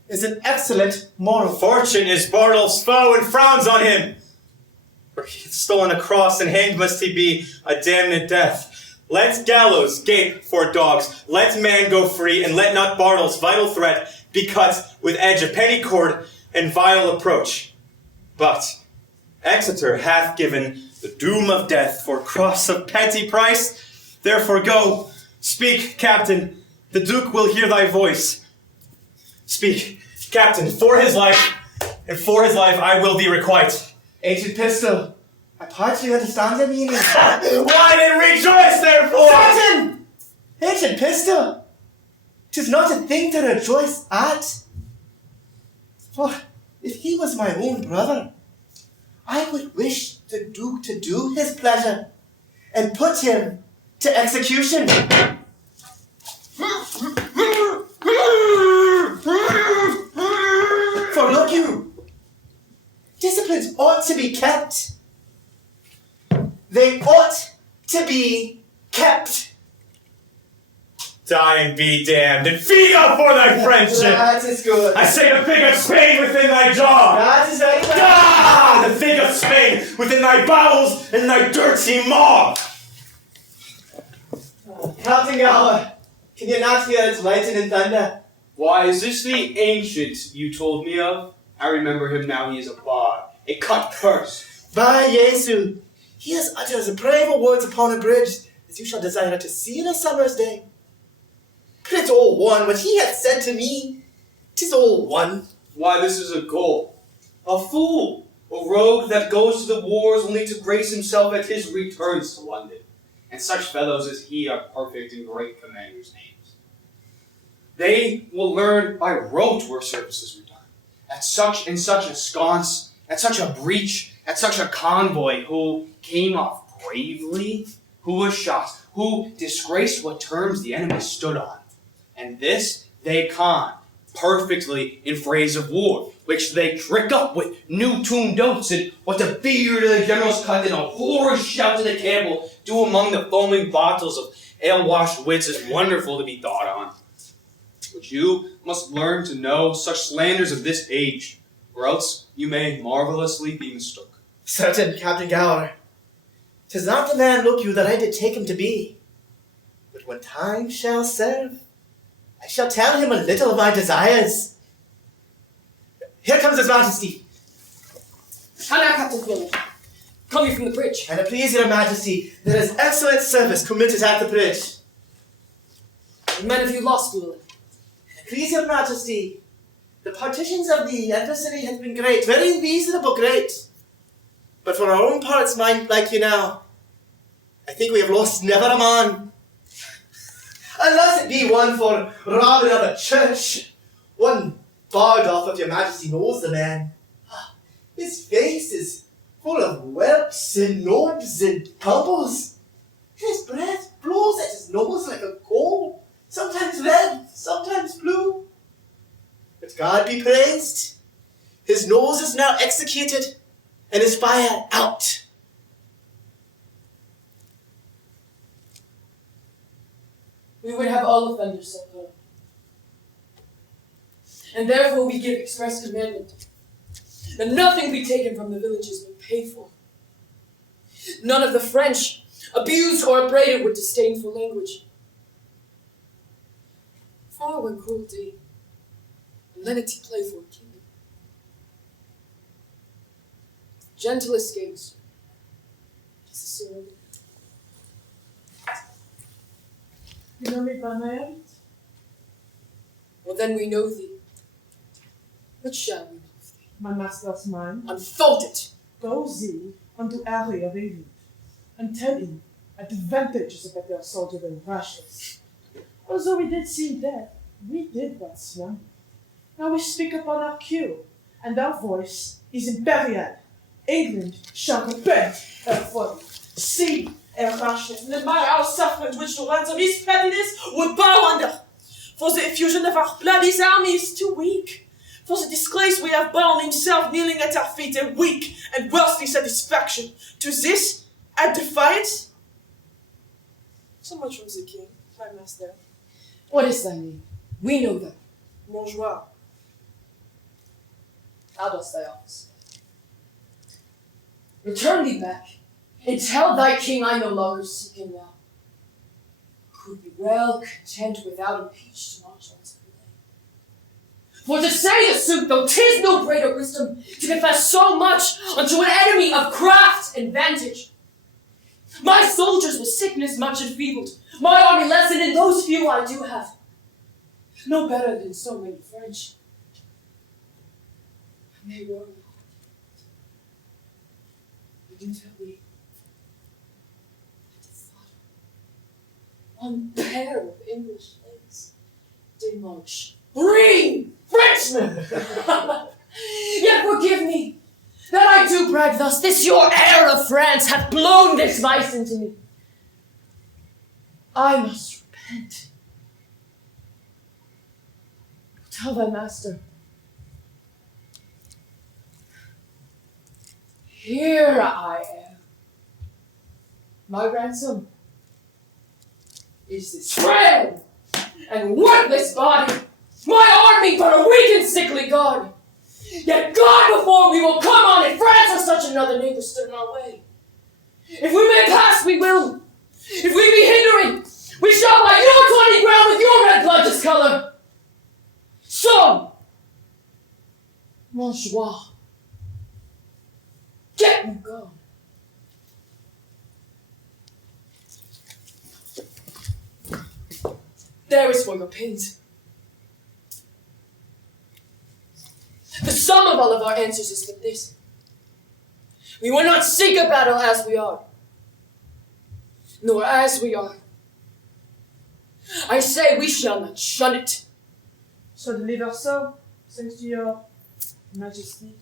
is an excellent moral. Fortune is Bardolph's foe and frowns on him. For he hath stolen a cross, and hanged must he be a damned death. Let gallows gape for dogs, let man go free, and let not Bardolph's vital threat be cut with edge of penny cord and vile approach. But Exeter hath given the doom of death for cross of petty price. Therefore go, speak, Captain, the Duke will hear thy voice. Speak, Captain, for his life, and for his life I will thee requite. Ancient Pistol, I partly understand your meaning. Why then rejoice therefore? Certain! Ancient Pistol, 'tis not a thing to rejoice at. For if he was my own brother, I would wish the Duke to do his pleasure and put him to execution. For look you, disciplines ought to be kept. They ought to be kept. Die and be damned, and feed up for thy friendship. That is good. I say the fig of Spain within thy jaw. That is very good. Ah, the fig of Spain within thy bowels and thy dirty maw. Captain Gower, can you not hear its lightning and thunder? Why, is this the ancient you told me of? I remember him now. He is a bard, a cut purse. By Jesu, he has uttered as brave words upon a bridge as you shall desire to see in a summer's day. But it's all one, what he hath said to me. 'Tis all one. Why, this is a Gaul, a fool, a rogue that goes to the wars only to grace himself at his returns to London. And such fellows as he are perfect in great commanders' names. They will learn by rote where services were done. At such and such a sconce, at such a breach, at such a convoy, who came off bravely, who was shot, who disgraced what terms the enemy stood on. And this they con perfectly in phrase of war, which they trick up with new tuned notes and what the beard of the generals cut and a hoarse shout to the camel do among the foaming bottles of ale-washed wits is wonderful to be thought on. But you must learn to know such slanders of this age, or else you may marvelously be mistook. Certain, Captain Gower. 'Tis not the man, look you, that I did take him to be. But when time shall serve, I shall tell him a little of my desires. Here comes His Majesty. How now, Captain Folio? Come you from the bridge? And it please your Majesty, there is excellent service committed at the bridge. What men have you lost, Llewellyn? Please your Majesty, the partitions of the adversary have been great, very reasonable great. But for our own parts, mind like you now, I think we have lost never a man. Unless it be one for robbing of a church. One Bardolph, if your Majesty knows the man. His face is full of whelps and nobs and pumples. His breath blows at his nose like a coal, sometimes red, sometimes blue. But God be praised, his nose is now executed, and his fire out. We would have all offenders set apart. And therefore we give express commandment that nothing be taken from the villages but paid for. None of the French abused or upbraided with disdainful language. For when cruelty and lenity play for a kingdom, gentlest gaze is the sword. You know me by my habit? Well, then we know thee. What shall we know of thee? My master's mind. Unfold it! Go thee unto Henry of England, and tell him advantages of a better soldier than rashness. Although we did see death, we did but slumber. Now we speak upon our cue, and our voice is imperial. England shall repent her folly. See, her rashness, and admire our suffering which to ransom his pettiness would bow under. For the effusion of our blood, his army is too weak. For the disgrace we have borne, himself kneeling at our feet, a weak and worldly satisfaction. To this, at defiance? So much from the king, my master. What is thy name? We know that. Montjoie. How dost thy office? Return thee back, and tell thy king I no longer seek him now. Could be well content without impeach to march on to delay. For to say the sooth, though 'tis no greater wisdom to confess so much unto an enemy of craft and vantage. My soldiers with sickness much enfeebled, my army lessened, and those few I do have, no better than so many French. And they were you tell me one pair of English legs did march 3 Frenchmen! Yet forgive me that I do brag thus. This your heir of France hath blown this vice into me. I must repent. Tell thy master, here I am. My ransom is this frail and worthless body, my army but a weak and sickly guard. Yet God before we will come on, and France or such another neighbor stood in our way. If we may pass, we will. If we be hindering, we shall by your 20 ground with your red blood discolor. So, Montjoie, get me gone. There is for your pins. The sum of all of our answers is but this. We will not seek a battle as we are, nor as we are. I say we shall not shun it. So deliver so, thanks to your Majesty.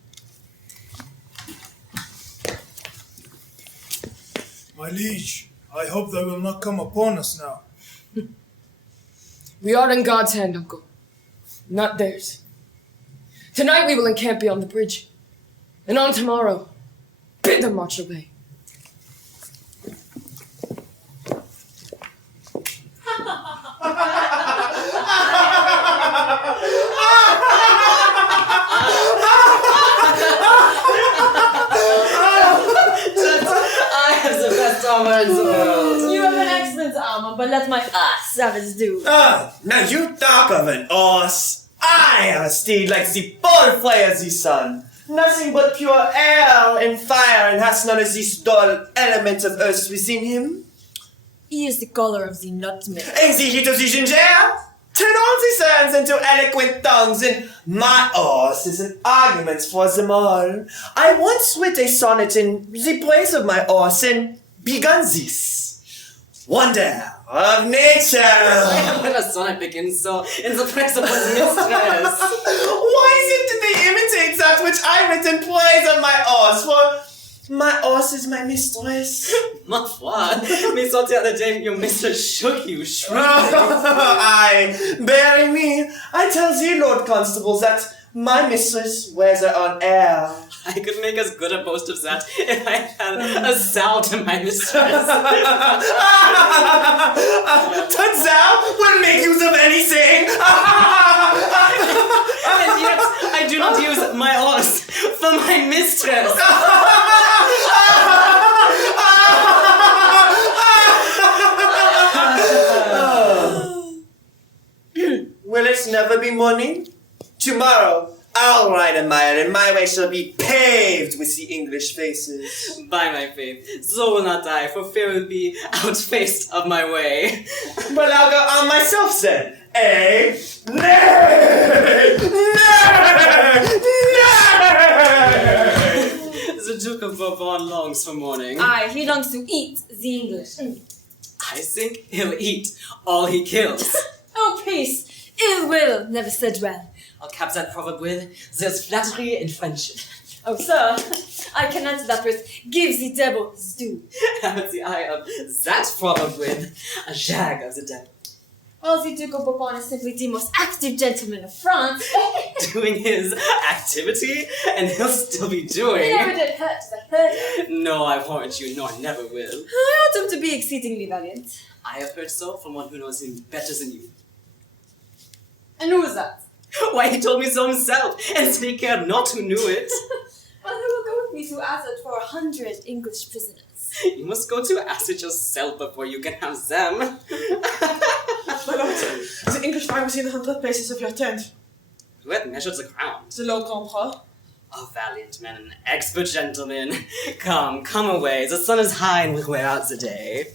My liege, I hope they will not come upon us now. We are in God's hand, uncle, not theirs. Tonight we will encamp beyond the bridge, and on tomorrow, bid them march away. armor in the world. You have an excellent armor, but let my ass have its due. Now you talk of an horse. I have a steed like the butterfly of the sun. Nothing but pure air and fire, and has none of these dull elements of earth within him. He is the color of the nutmeg. And the heat of the ginger. Turn all these hands into eloquent tongues, and my horse is an argument for them all. I once writ a sonnet in the praise of my horse, and begun this. Wonder of nature. When a sonnet begins so, in the praise of one's mistress. Why is it that they imitate that which I writ in praise of my horse? For my horse is my mistress. Ma foi, me thought the other day your mistress shook you, shrieking. Aye, bearing me, I tell thee, Lord Constable, that my mistress wears her own air. I could make as good a boast of that if I had a sow to my mistress. That thou will make use of anything. And yet, I do not use my horse for my mistress. Will it never be morning? Tomorrow I'll ride a mile, and my way shall be paved with the English faces. By my faith, so will not I, for fear will be outfaced of my way. Well, I'll go on myself then. Eh? Nay! Nay! Nay! The Duke of Bourbon longs for morning. Aye, he longs to eat the English. I think he'll eat all he kills. Oh, peace! Ill will never said well. I'll cap that proverb with, there's flattery in friendship. Oh, sir, I can answer that with, give the devil his due. Have the eye of that proverb with, a jag of the devil. Well, the Duke of Bourbon is simply the most active gentleman of France. Doing his activity, and he'll still be doing. He never did hurt, as I heard. No, I warrant you, nor never will. I ought him to be exceedingly valiant. I have heard so from one who knows him better than you. And who was that? Why, he told me so himself, and said he cared not who knew it. Well, who will go with me to Azad for 100 English prisoners? You must go to Acid yourself before you can have them. My lord, the English are within 100 paces of your tent. Who had measured the ground? The Lord Emperor. A valiant man, an expert gentleman. Come away. The sun is high and we'll wear out the day.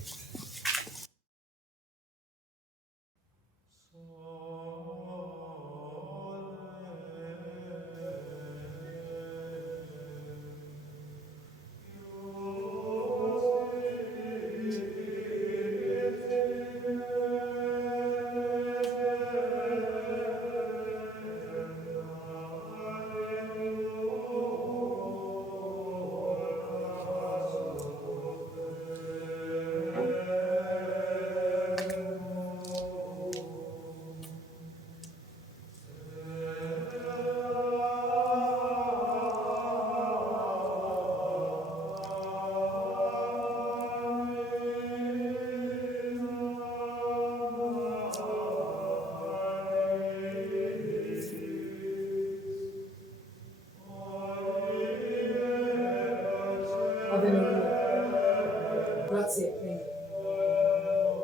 Grazie, prego.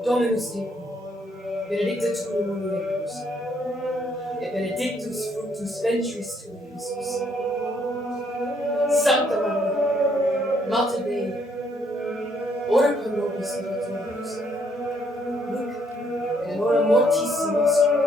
Dominus Tecum, benedictatum univerbus, et benedictus fructus ventris tui, Jesus. Sancta Maria, Mater Dei, ora pro nobis peccatoribus, nunc et in hora mortis nostri.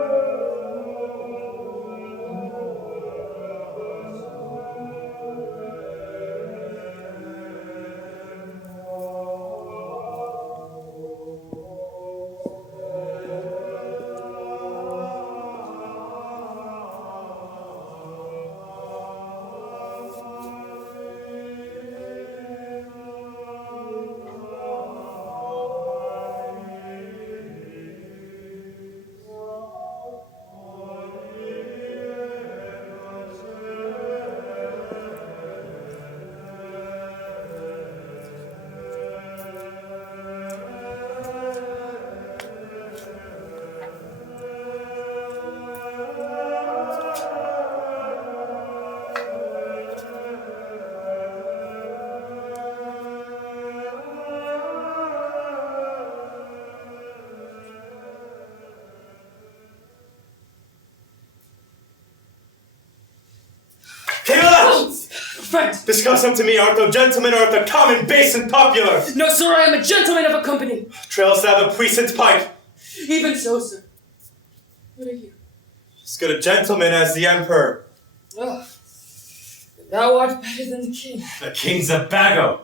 Discuss unto me, art thou gentleman, or art thou common, base, and popular? No, sir, I am a gentleman of a company. Trailest thou the puissant pike? Even so, sir. What are you? As good a gentleman as the emperor. Oh, thou art better than the king. The king's a bago,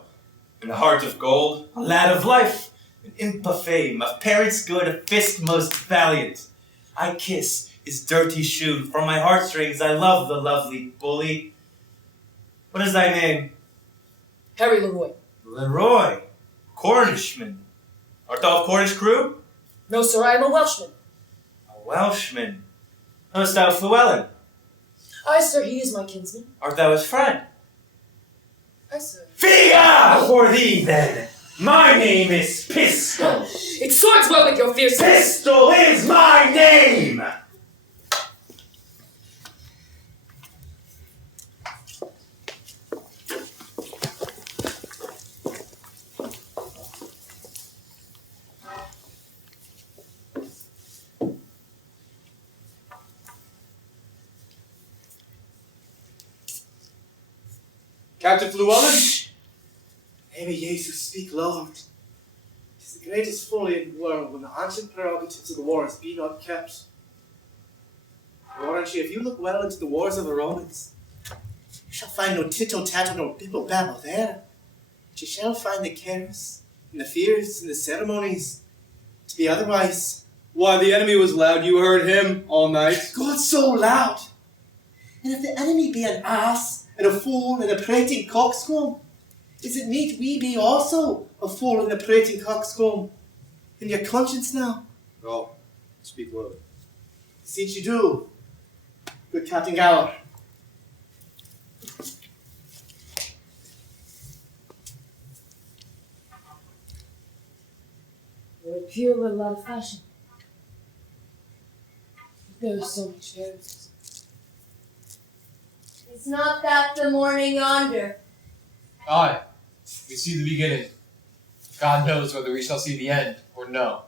and a heart of gold, a lad of life, an imp of fame, of parents good, a fist most valiant. I kiss his dirty shoe, from my heartstrings I love the lovely bully. What is thy name? Harry Leroy. Leroy, Cornishman. Art thou of Cornish crew? No, sir, I am a Welshman. A Welshman. Knowest thou Llewellyn? Aye, sir, he is my kinsman. Art thou his friend? Aye, sir. Figa for thee, then! My name is Pistol. It swords well with your fierce... Pistol is my name! Captain Llewellyn? Maybe Jesus speak, Lord. It is the greatest folly in the world when the ancient prerogatives of the wars be not kept. Warrant you, if you look well into the wars of the Romans, you shall find no tittle-tattle nor bibble-babble there. But you shall find the cares, and the fears, and the ceremonies to be otherwise. Why, the enemy was loud. You heard him all night. God so loud! And if the enemy be an ass, and a fool, and a prating coxcomb, is it meet we be also a fool and a prating coxcomb? In your conscience now? Oh, speak low. Since you do, good Captain Gower. You appear a little out of fashion. There is so much variance. Is not that the morning yonder? Aye, we see the beginning. God knows whether we shall see the end or no.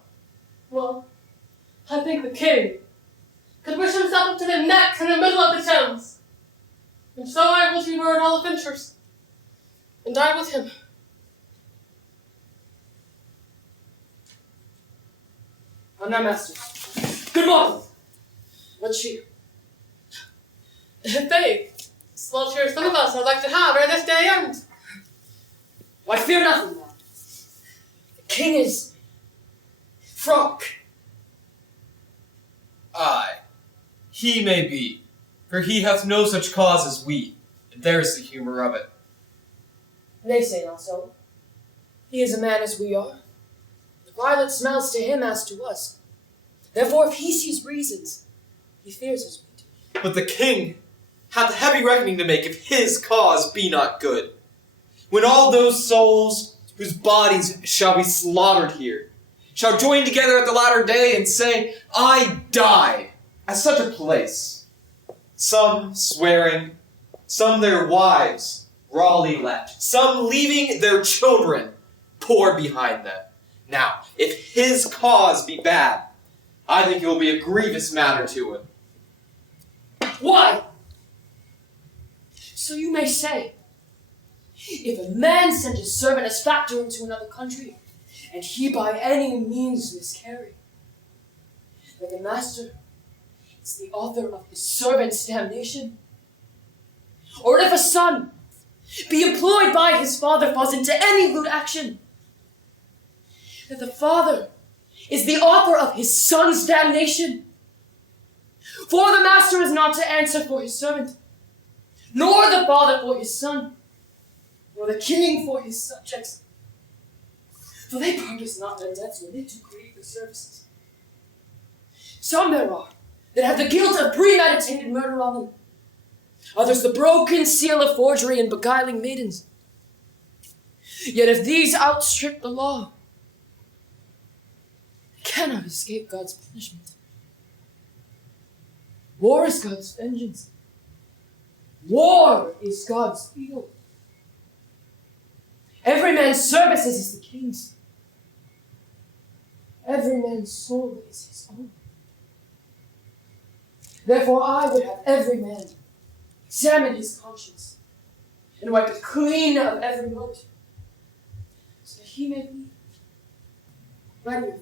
Well, I think the king could wish himself up to the neck in the middle of the Thames. And so I will see word all adventures, and die with him. And now, master. Good morning. Let's cheer. Faith, small cheer some of us would like to have ere this day end. Why, fear nothing, man. The king is frank. Aye, he may be, for he hath no such cause as we, and there's the humour of it. They say not so. He is a man as we are. The violet smells to him as to us. Therefore, if he sees reasons, he fears as we do. But the king hath a heavy reckoning to make if his cause be not good. When all those souls whose bodies shall be slaughtered here shall join together at the latter day and say, I die at such a place. Some swearing, some their wives rawly left, some leaving their children poor behind them. Now, if his cause be bad, I think it will be a grievous matter to him. Why? So you may say, if a man send his servant as factor into another country, and he by any means miscarry, then the master is the author of his servant's damnation. Or if a son be employed by his father falls into any lewd action, that the father is the author of his son's damnation. For the master is not to answer for his servant, nor the father for his son, nor the king for his subjects. For they purpose not their debts when they do grieve the services. Some there are that have the guilt of premeditated murder on them, others the broken seal of forgery and beguiling maidens. Yet if these outstrip the law, they cannot escape God's punishment. War is God's vengeance. War is God's field. Every man's service is the king's. Every man's soul is his own. Therefore I would have every man examine his conscience, and wipe it clean of every mote, so that he may be ready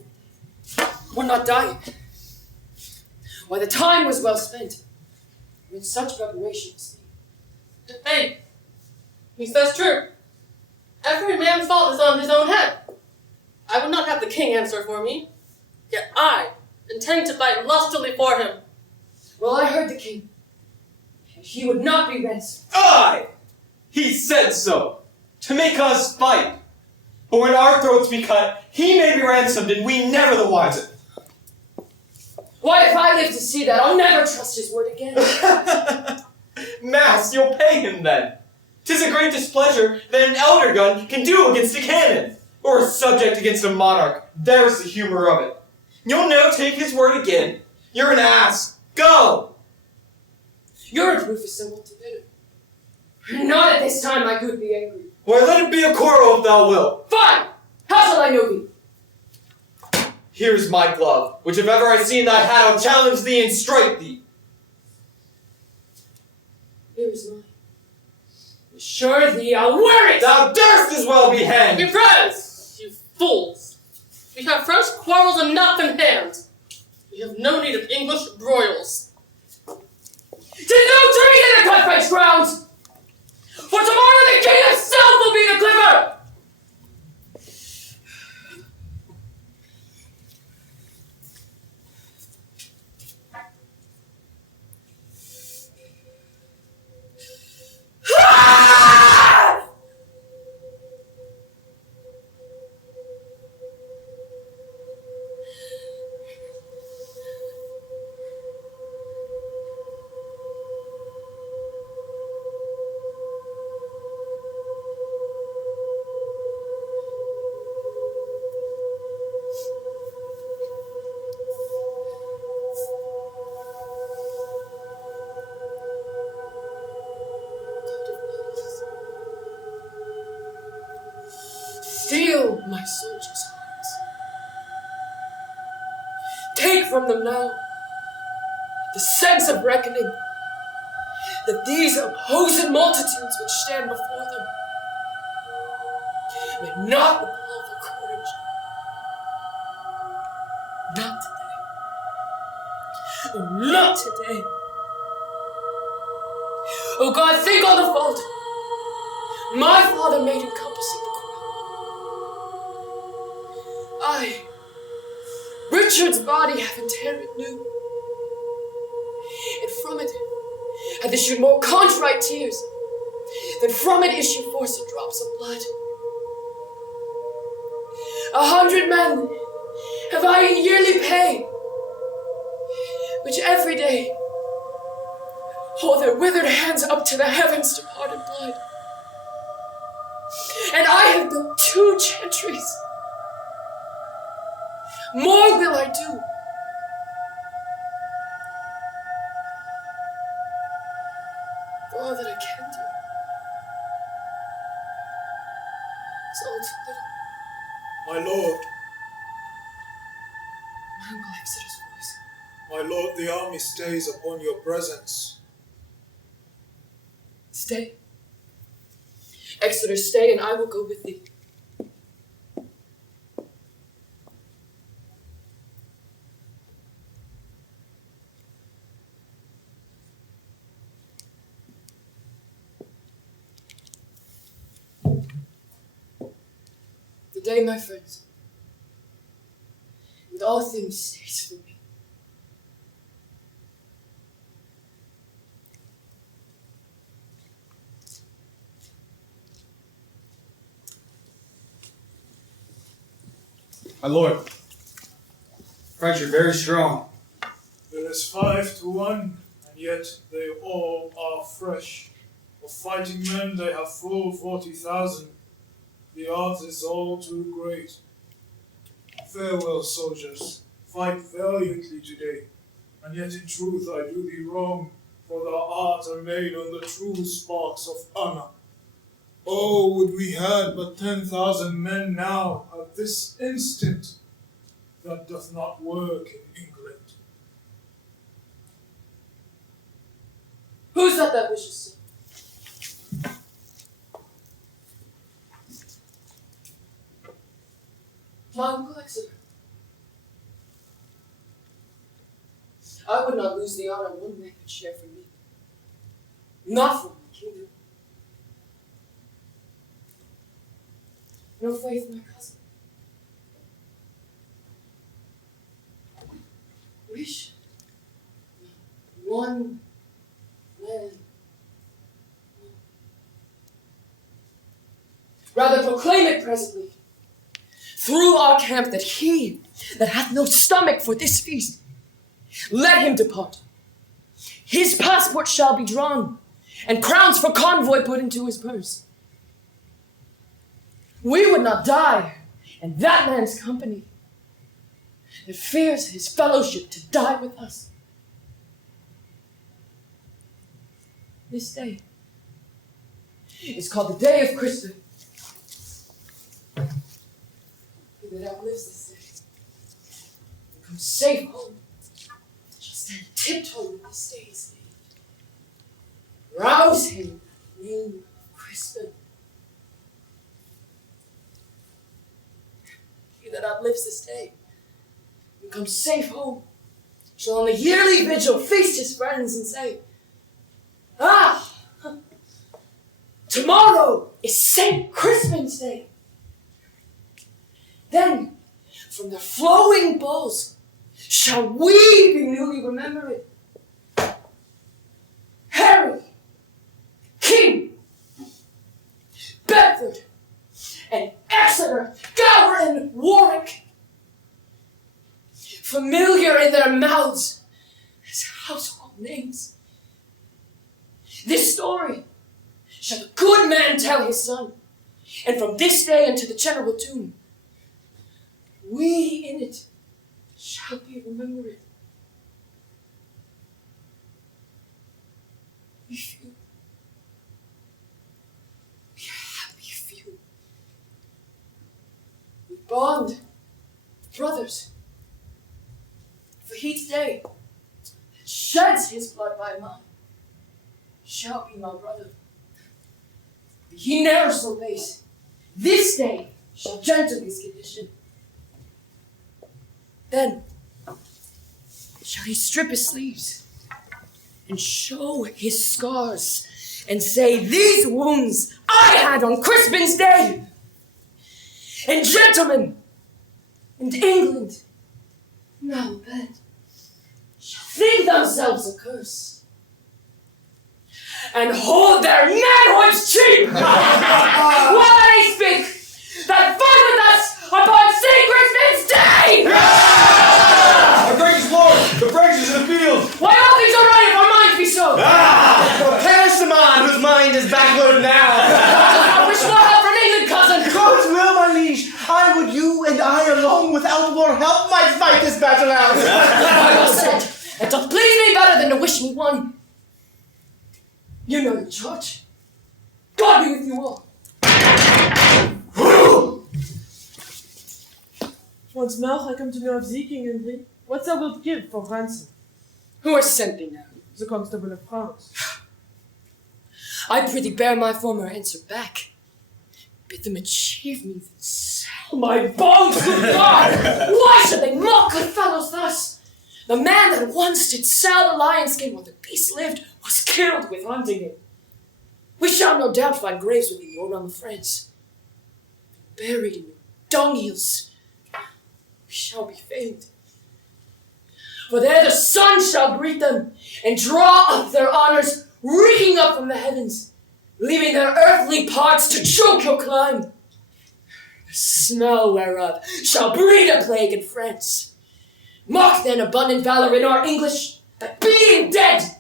when not dying. Why, the time was well spent when such preparations. Hey, he says true. Every man's fault is on his own head. I would not have the king answer for me, yet I intend to fight lustily for him. Well, I heard the king. He would not be ransomed. Aye! He said so, to make us fight. But when our throats be cut, he may be ransomed, and we never the wiser. Why, if I live to see that, I'll never trust his word again. Mass, you'll pay him then. 'Tis a great displeasure that an elder gun can do against a canon, or a subject against a monarch. There's the humor of it. You'll now take his word again. You're an ass. Go! Your reproof is somewhat too bitter. Not at this time, my good, be angry. Why, let it be a quarrel if thou wilt. Fine! How shall I know thee? Here's my glove, which if ever I see in thy hat, I'll challenge thee and strike thee. Here is mine. Assure thee, I'll wear it! Thou durst as well be hanged! Be friends, you fools! We have French quarrels enough in hand. We have no need of English broils. Did no treason to cut French grounds! For tomorrow the king himself will be the clipper! Steel my soldiers' hearts. Take from them now the sense of reckoning that these opposing multitudes which stand before them may not appall for courage. Not today. Oh, not today. Oh God, think on the fault my father made encompassing the crown. I, Richard's body have interred new, and from it have issued more contrite tears than from it issue forced drops of blood. 100 men have I in yearly pay, which every day hold their withered hands up to the heavens to pardon blood. And I have built 2 chantries. More will I do. For all that I can do is all too little. My lord, My uncle Exeter's voice. my lord, the army stays upon your presence. Stay. Exeter, stay, and I will go with thee. The day, my friends, and all things stays for me. My lord, French are very strong. There is 5 to 1, and yet they all are fresh. Of fighting men they have full 40,000. The odds is all too great. Farewell, soldiers. Fight valiantly today, and yet in truth I do thee wrong, for thou art a maid on the true sparks of honor. Oh, would we had but 10,000 men now at this instant! That doth not work in England. Who's that wishes to? My Uncle Exeter. I would not lose the honor one man could share for me. Not for my kingdom. No faith, my cousin. Wish one man. Rather proclaim it presently through our camp that he that hath no stomach for this feast, let him depart. His passport shall be drawn, and crowns for convoy put into his purse. We would not die in that man's company that fears his fellowship to die with us. This day is called the Day of Crispin. He that outlives this day and comes safe home shall stand tiptoe when this day is named. Rouse him, name Crispin. He that outlives this day and comes safe home shall on the yearly vigil feast his friends and say, "Ah, tomorrow is St. Crispin's Day." Then, from the flowing bowls, shall we be newly remembered. Henry, King, Bedford, and Exeter, Gower, and Warwick, familiar in their mouths as household names. This story shall the good man tell his son, and from this day unto the general doom, we in it shall be remembered. We few. We happy few. We bond, brothers. For he today that sheds his blood by mine shall be my brother. Be he ne'er so base, this day shall gentle his condition. Then shall he strip his sleeves and show his scars and say, "These wounds I had on Crispin's Day." And gentlemen, and England, now in bed, shall think themselves accursed and hold their manhoods cheap while they speak that fight with us upon St. Crispin's Day! Our gracious lord, the French is in the field! Why, all things are right if our minds be so! Perish the man whose mind is backward now! I wish more help from England, cousin! God's will, my liege! I would you and I alone without more help might fight this battle out! Well said! It doth please me better than to wish me one. You know your charge. God be with you all. Once more I come to know of thee, King Henry. What thou wilt give for ransom? Who has sent thee now? The Constable of France. I prithee bear my former answer back. Bid them achieve me than sell my bones to God. Why should they mock good fellows thus? The man that once did sell the lion's skin while the beast lived was killed with hunting it. We shall no doubt find graves with you around the France. Buried in dunghills, we shall be famed. For there the sun shall greet them and draw up their honors, reeking up from the heavens, leaving their earthly parts to choke your climb. The smell whereof shall breed a plague in France. Mark then abundant valor in our English, that being dead,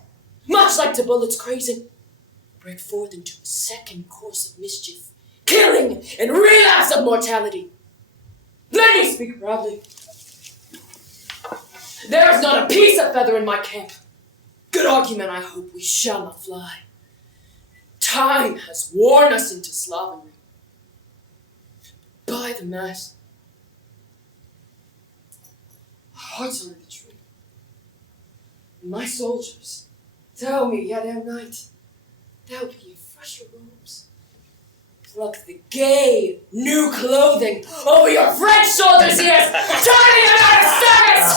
much like to bullets crazing, break forth into a second course of mischief, killing and relapse of mortality. Let me speak proudly. There is not a piece of feather in my camp. Good argument, I hope we shall not fly. Time has worn us into slovenly. By the mass, our hearts are in the tree. My soldiers tell me yet ere night, they'll be in fresher robes. Look, the gay new clothing over your French shoulders here, turning them out of service!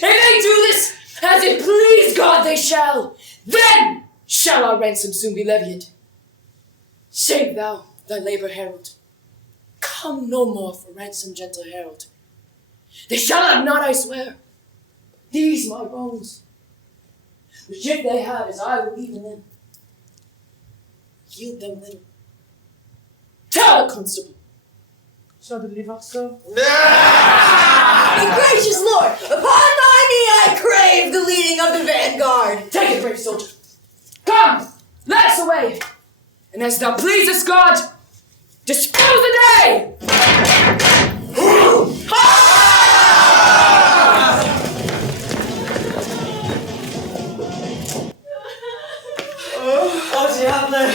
If they do this as it please God they shall, then shall our ransom soon be levied. Save thou thy labor, herald. Come no more for ransom, gentle herald. They shall have not, I swear. These my bones, which if they have as I will leave in them, yield them little. Tell the constable. Shall deliver, sir? Gracious lord, upon thy knee I crave the leading of the vanguard. Take it, brave soldier. Come, let us away. And as thou pleasest God, dispose the day! Oh, diable!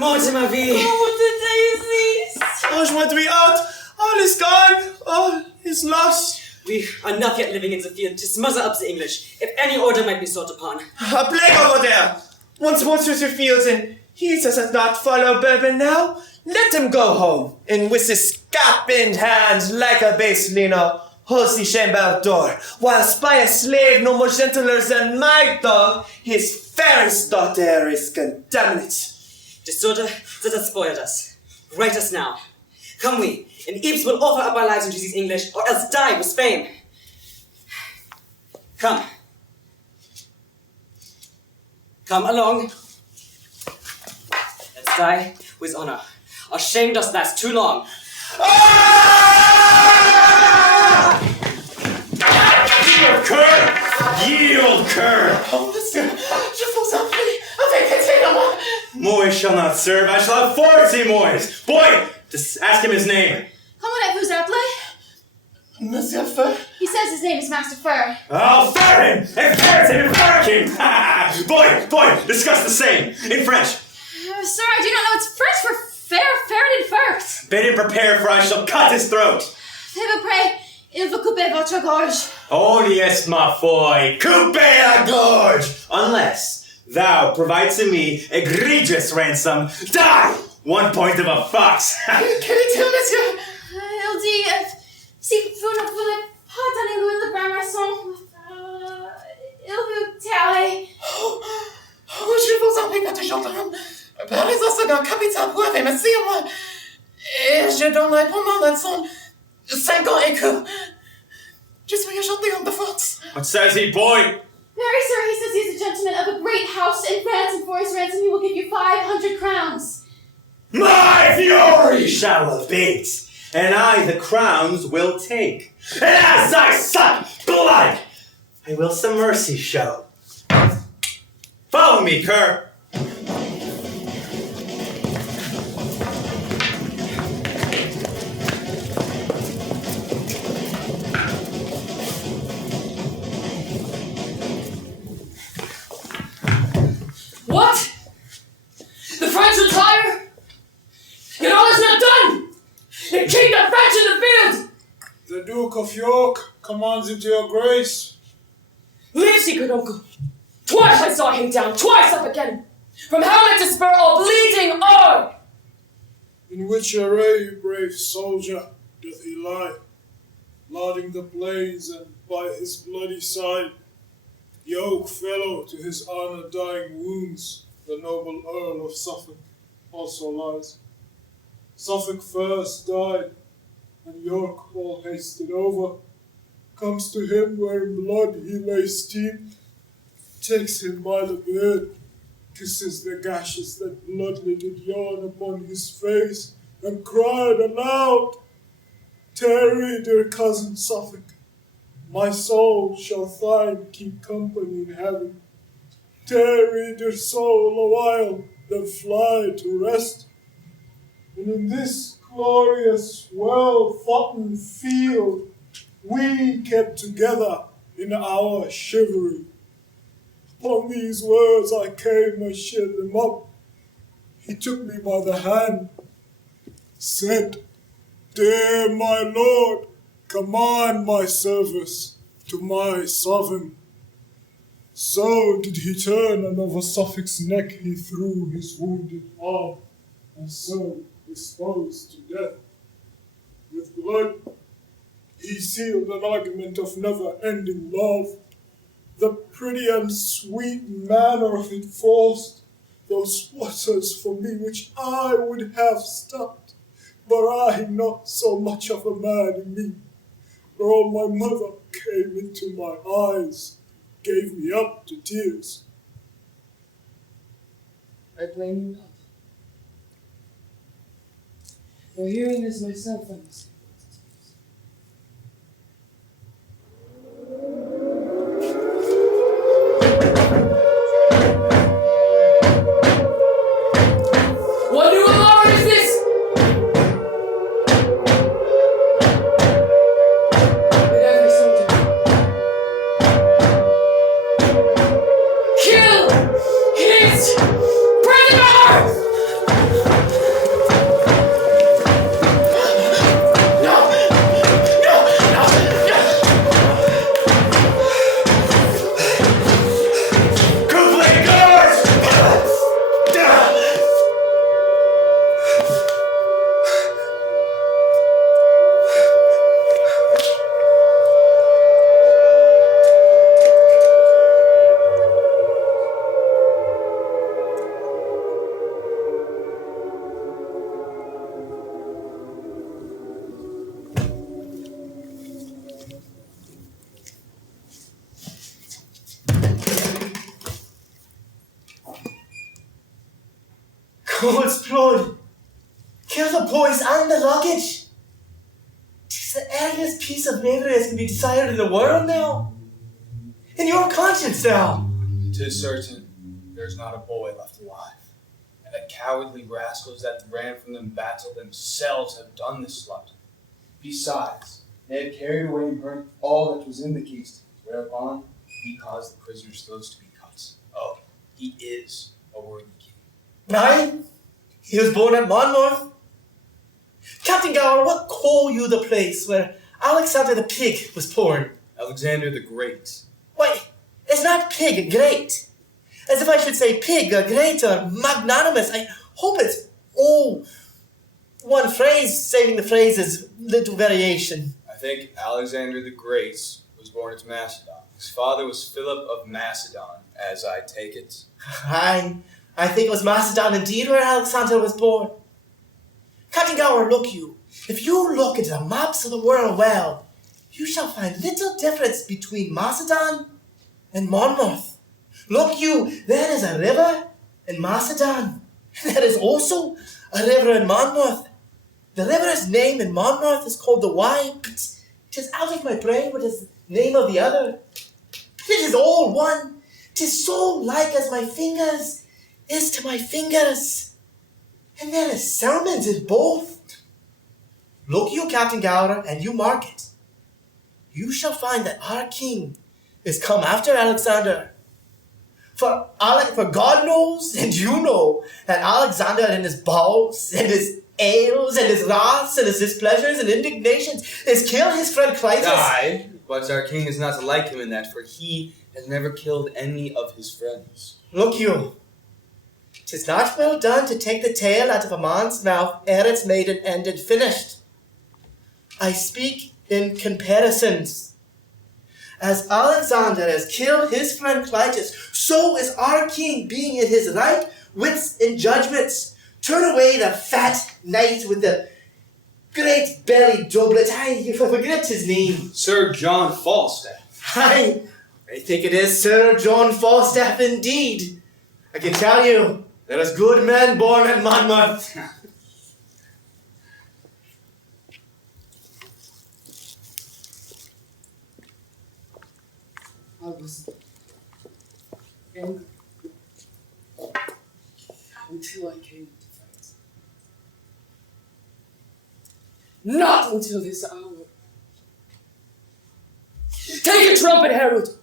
Mort de ma vie! Oh, the daisies! Oh, je m'ennuie out! All is gone! All is lost! We are not yet living in the field to smother up the English, if any order might be sought upon. A plague over there! Once more through the fields, and he does not follow Bourbon now. Let him go home, and with his scarp-binned hands like a base leaner, holds the chamber door, whilst by a slave no more gentler than my dog, his fairest daughter is contaminate. Disorder that has spoiled us. Right us now. Come we, and Ypres will offer up our lives unto these English, or else die with fame. Come. Come along. Let's die with honor. Our shame does last too long. Yield, cur! Yield, cur! Oh, monsieur, je vous en prie, avec pitié, Moy shall not serve, I shall have 40 Moys! Boy! Just ask him his name. Comment vous appelez? Monsieur Fur. He says his name is Master Fur. I'll fur him! Enforce him! Enforce him! Boy! Discuss the same! In French! Sir, I do not know it's French for ferret and first. Bid him prepare, for I shall cut his throat! Fais près, il va couper votre gorge. Oh yes, ma foy! Coupe la gorge! Unless thou provide to me egregious ransom, die! 1 point of a fox! Qu'est-il, monsieur? Il dit, si vous ne voulez pas donner le grand rançon, il vous tairait. Oh, je vous en prie, petit gendarme. Parlez au second capitaine pour me moi. Et je donnerai pour mon rançon 50 écus. Je suis un gendarme de force. What says he, boy? Marry, sir, he says he's a gentleman of a great house in France, and for his ransom he will give you 500 crowns. My fury shall abate, and I the crowns will take. And as I suck blood, I will some mercy show. Follow me, cur. What? The French retire? And all is not done! And keep the French in the field! The Duke of York commands it to your grace. Leave, secret uncle. Twice I saw him down, twice up again. From helmet to spur, all bleeding o'er. In which array, brave soldier, doth he lie, larding the plains, and by his bloody side, yoke fellow to his honor-dying wounds, the noble Earl of Suffolk also lies. Suffolk first died, and York, all hasted over, comes to him where in blood he lay steeped, takes him by the beard, kisses the gashes that bloodly did yawn upon his face, and cried aloud, "Tarry, dear cousin Suffolk, my soul shall thine keep company in heaven. Tarry, dear soul, a while, then fly to rest. And in this glorious, well-foughten field, we kept together in our chivalry." Upon these words I came and shed them up. He took me by the hand, said, "Dear my lord, command my service to my sovereign." So did he turn, and over Suffolk's neck he threw his wounded arm, and so disposed to death. With blood, he sealed an argument of never-ending love. The pretty and sweet manner of it forced those waters for me which I would have stopped, were I not so much of a man in me. For all my mother came into my eyes, gave me up to tears. I blame you not. For hearing this myself, I must. What new alarm is this? With every soldier. Kill his prisoner! God's blood! Kill the boys and the luggage! 'Tis the earliest piece of knavery that can be desired in the world now. In your conscience now. 'Tis certain there's not a boy left alive, and the cowardly rascals that ran from the battle themselves have done this slaughter. Besides, they had carried away and burnt all that was in the case, whereupon he caused the prisoner's throats to be cut. Oh, he is a worthy king. Aye, he was born at Monmouth. Captain Gower, what call you the place where Alexander the Pig was born? Alexander the Great. Why, is not pig great? As if I should say pig great or magnanimous. I hope it's one phrase, saving the phrase's little variation. I think Alexander the Great was born at Macedon. His father was Philip of Macedon, as I take it. Aye, I think it was Macedon indeed where Alexander was born. Captain Gower, look you, if you look into the maps of the world well, you shall find little difference between Macedon and Monmouth. Look you, there is a river in Macedon. There is also a river in Monmouth. The river's name in Monmouth is called the Wye, but 'tis out of my brain what is the name of the other. It is all one. 'Tis so like as my fingers is to my fingers. And there is sermons in both. Look you, Captain Gower, and you mark it. You shall find that our king is come after Alexander. For God knows, and you know, that Alexander and his bowels, and his ales, and his wraths, and his displeasures, and indignations, is kill his friend Clitus. Aye, but our king is not like him in that, for he has never killed any of his friends. Look you, 'tis not well done to take the tail out of a man's mouth ere it's made and ended finished. I speak in comparisons. As Alexander has killed his friend Clitus, so is our king being in his right wits and judgments. Turn away the fat knight with the great belly doublet. I forget his name. Sir John Falstaff. I think it is Sir John Falstaff indeed. I can tell you, there is good men born at Monmouth. I was angry until I came to France. Not until this hour. Take a trumpet, herald,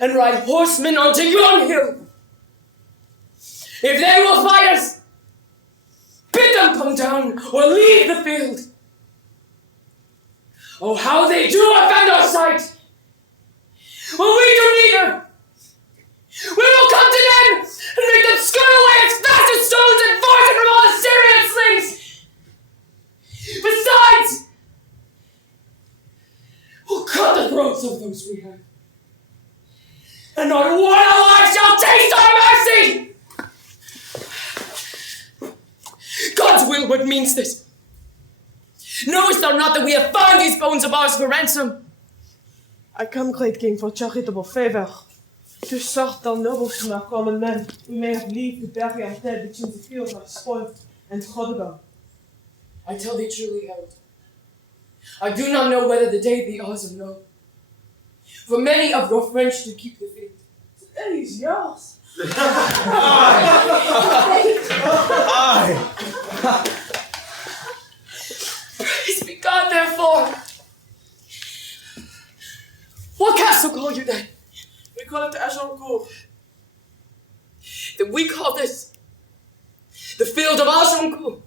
and ride horsemen onto yon hill. If they will fight us, bid them come down or leave the field. Oh, how they do offend our sight! Well, we do neither. We will come to them and make them skirt away as fast as stones and force it from all the Syrian slings. throats of those we have. And not one alive shall taste our mercy! God's will, what means this? Knowest thou not that we have found these bones of ours for ransom? I come, great king, for charitable favor. To sort our nobles from our common men, we may have leave to bury our dead between the fields like spoiled and trodden on. I tell thee truly, Harold, I do not know whether the day be ours or no. For many of your French do keep the faith. The day is yours. Praise be God, therefore. What castle call you then? We call it Agincourt. Then we call this the field of Agincourt,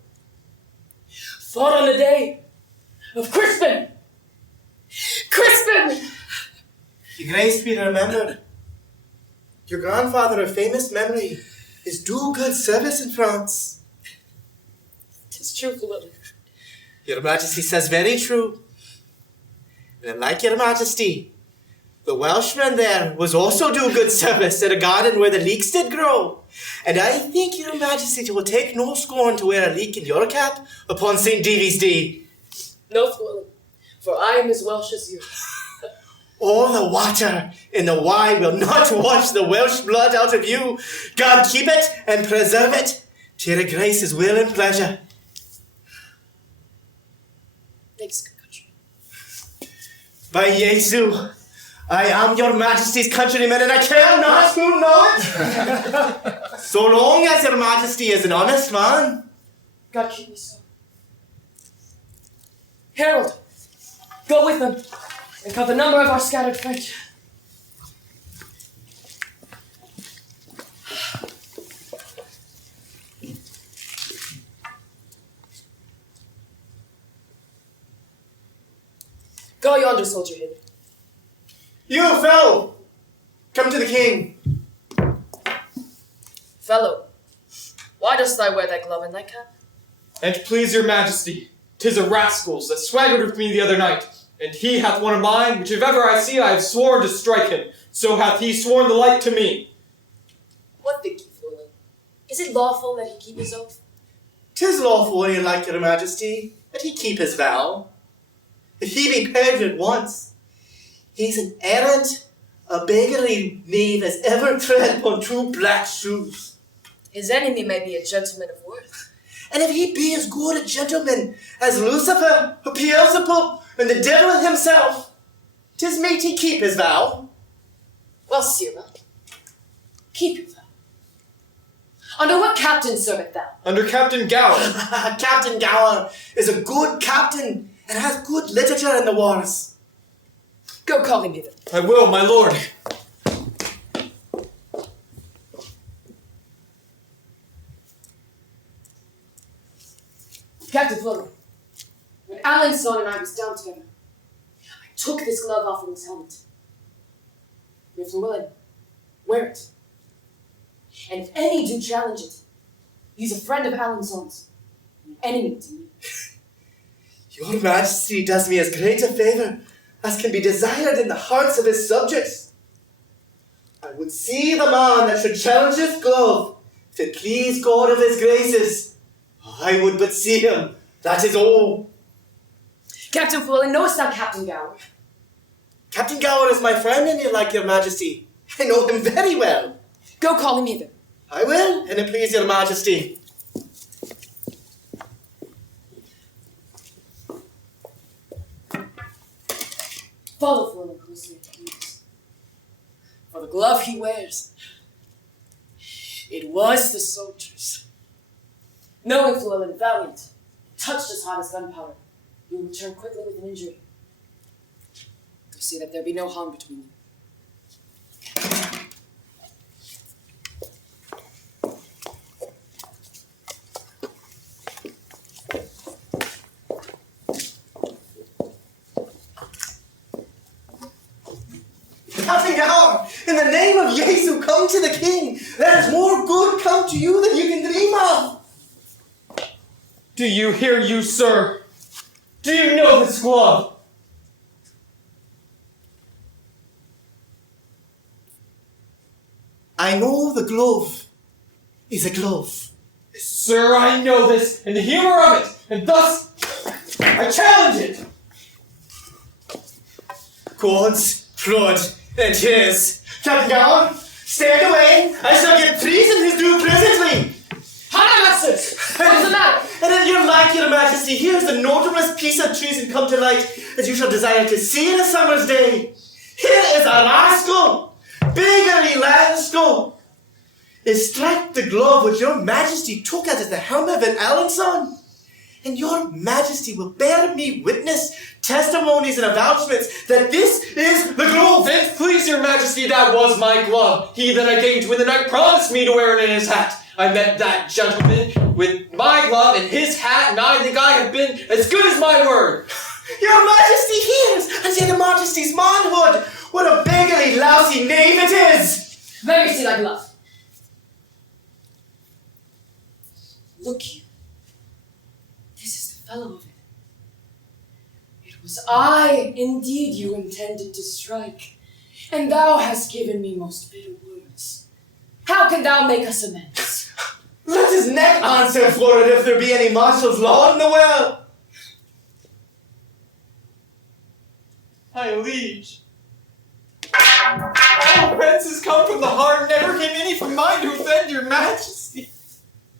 fought on the day of Crispin. Crispin! Your Grace be remembered. Your grandfather of famous memory is do good service in France. 'Tis true, Llewellyn. Your Majesty says very true. And like your Majesty, the Welshman there was also do good service in a garden where the leeks did grow. And I think your Majesty will take no scorn to wear a leek in your cap upon St. Davie's Day. No, Llewellyn, for I am as Welsh as you. All the water in the Wye will not wash the Welsh blood out of you. God keep it and preserve it to your Grace's will and pleasure. Thanks, good country. By Jesu, I am your Majesty's countryman and I care not who not. So long as your Majesty is an honest man. God keep me so. Harold, go with them and count the number of our scattered French. Go yonder, soldier Henry. You, fellow, come to the king. Fellow, why dost thou wear thy glove and thy cap? And please your majesty, 'tis a rascals that swaggered with me the other night, and he hath one of mine, which if ever I see I have sworn to strike him, so hath he sworn the like to me. What think you, Llewellyn? Is it lawful that he keep his oath? 'Tis lawful, your like your Majesty, that he keep his vow. If he be perjured once, he's an errant, a beggarly knave as ever tread upon two black shoes. His enemy may be a gentleman of worth. And if he be as good a gentleman as Lucifer, Beelzebub, and the devil himself, 'tis meet he keep his vow. Well, sirrah, keep your vow. Under what captain serveth thou? Under Captain Gower. Captain Gower is a good captain and has good literature in the wars. Go call him hither. I will, my lord. Captain Llewellyn, when Alanson and I was down together, I took this glove off from his helmet. If Llewellyn, wear it. And if any do challenge it, he's a friend of Alanson's, and an enemy to me. Your Majesty does me as great a favour as can be desired in the hearts of his subjects. I would see the man that should challenge his glove, if it please God of his graces. I would but see him, that is all. Captain Llewellyn, knowest thou Captain Gower? Captain Gower is my friend, and you like your Majesty. I know him very well. Go call him hither. I will, and it please your Majesty. Follow Llewellyn closely, please. For the glove he wears, it was the soldier's. Knowing Llewellyn valiant, touched as hot as gunpowder, he will return quickly with an injury. Go see that there be no harm between them. Captain Gower, in the name of Jesu, come to the king. There is more good come to you than you can dream of. Do you hear you, sir? Do you know this glove? I know the glove is a glove. Sir, I know this, and the humor of it, and thus I challenge it. God's blood and his. Captain Gowan, stand away. I shall get treason his due presently. Hannah, masters! What's the matter? And if you like, your majesty, here is the notablest piece of treason come to light as you shall desire to see in a summer's day. Here is a rascal, biggery rascal. Extract the glove which your majesty took out of the helmet of an Alanson. And your majesty will bear me witness, testimonies and avouchments that this is the glove. And please your majesty, that was my glove. He that I came to in the night promised me to wear it in his hat. I met that gentleman with my glove and his hat, and I think I have been as good as my word. Your majesty hears, and say the majesty's manhood. What a beggarly, lousy knave it is. Let me see that glove. Look you. This is the fellow of it. It was I, indeed, you intended to strike, and thou hast given me most bitter words. How can thou make us amends? Let his neck answer for it if there be any marshal's law in the world. My liege. All offences come from the heart, never came any from mine to offend your majesty.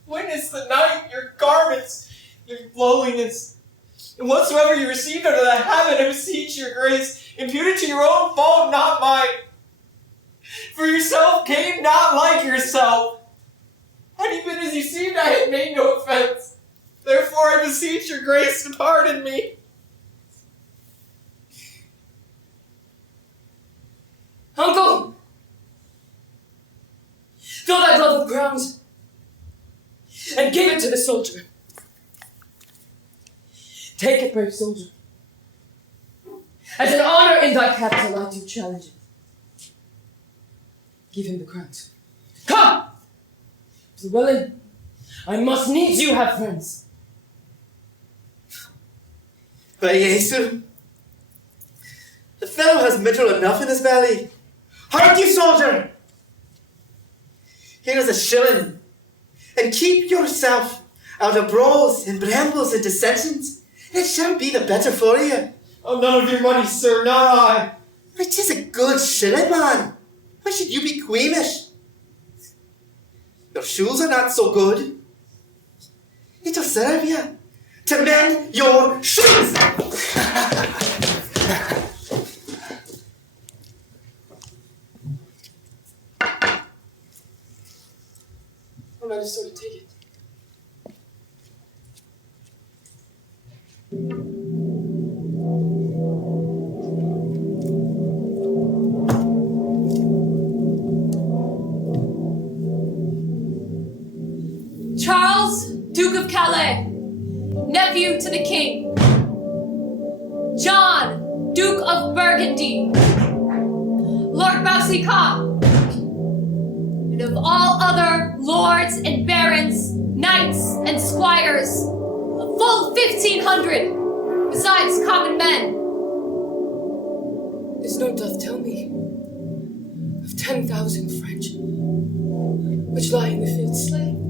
Witness the night, your garments, your lowliness, and whatsoever you received under the heaven, I beseech your grace, impute it to your own fault, not mine. For yourself came not like yourself. Had he been as you seemed, I had made no offense. Therefore I beseech your grace to pardon me. Uncle! Fill that glove with crowns and give it to the soldier. Take it, brave soldier. As an honor in thy capital, I do challenge it. Give him the crowns. Come! Llewellyn, I must needs you have friends. By Jesu, the fellow has metal enough in his belly. Hark you, soldier! Here is a shilling, and keep yourself out of brawls and brambles and dissensions. It shall be the better for you. Oh, none of your money, sir, not I. It is a good shilling, man. Why should you be squeamish? Your shoes are not so good. It'll serve you to mend your shoes. I'm not just going to take it. Charles, Duke of Calais, nephew to the king. John, Duke of Burgundy. Lord Boucicaut. And of all other lords and barons, knights and squires, a full 1,500, besides common men. This note doth tell me of 10,000 French, which lie in the field slain.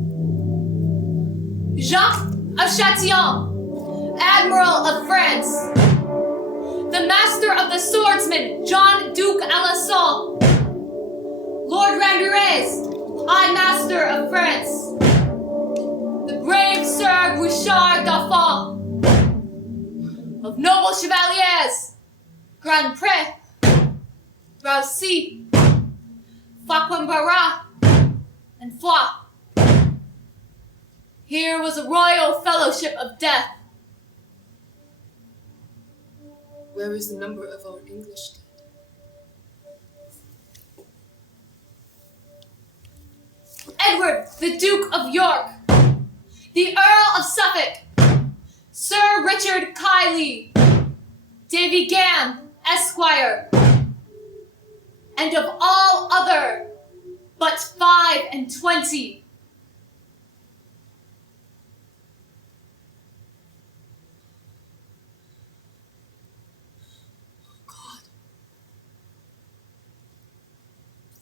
Jacques of Châtillon, Admiral of France. The Master of the Swordsmen, John Duke Alençon. Lord Randurez, High Master of France. The brave Sir Bouchard Dauphin. Of noble chevaliers, Grand Pré, Roussy, Facquembarat, and Foix. Here was a royal fellowship of death. Where is the number of our English dead? Edward, the Duke of York, the Earl of Suffolk, Sir Richard Kiley, Davy Gam, Esquire, and of all other but 25.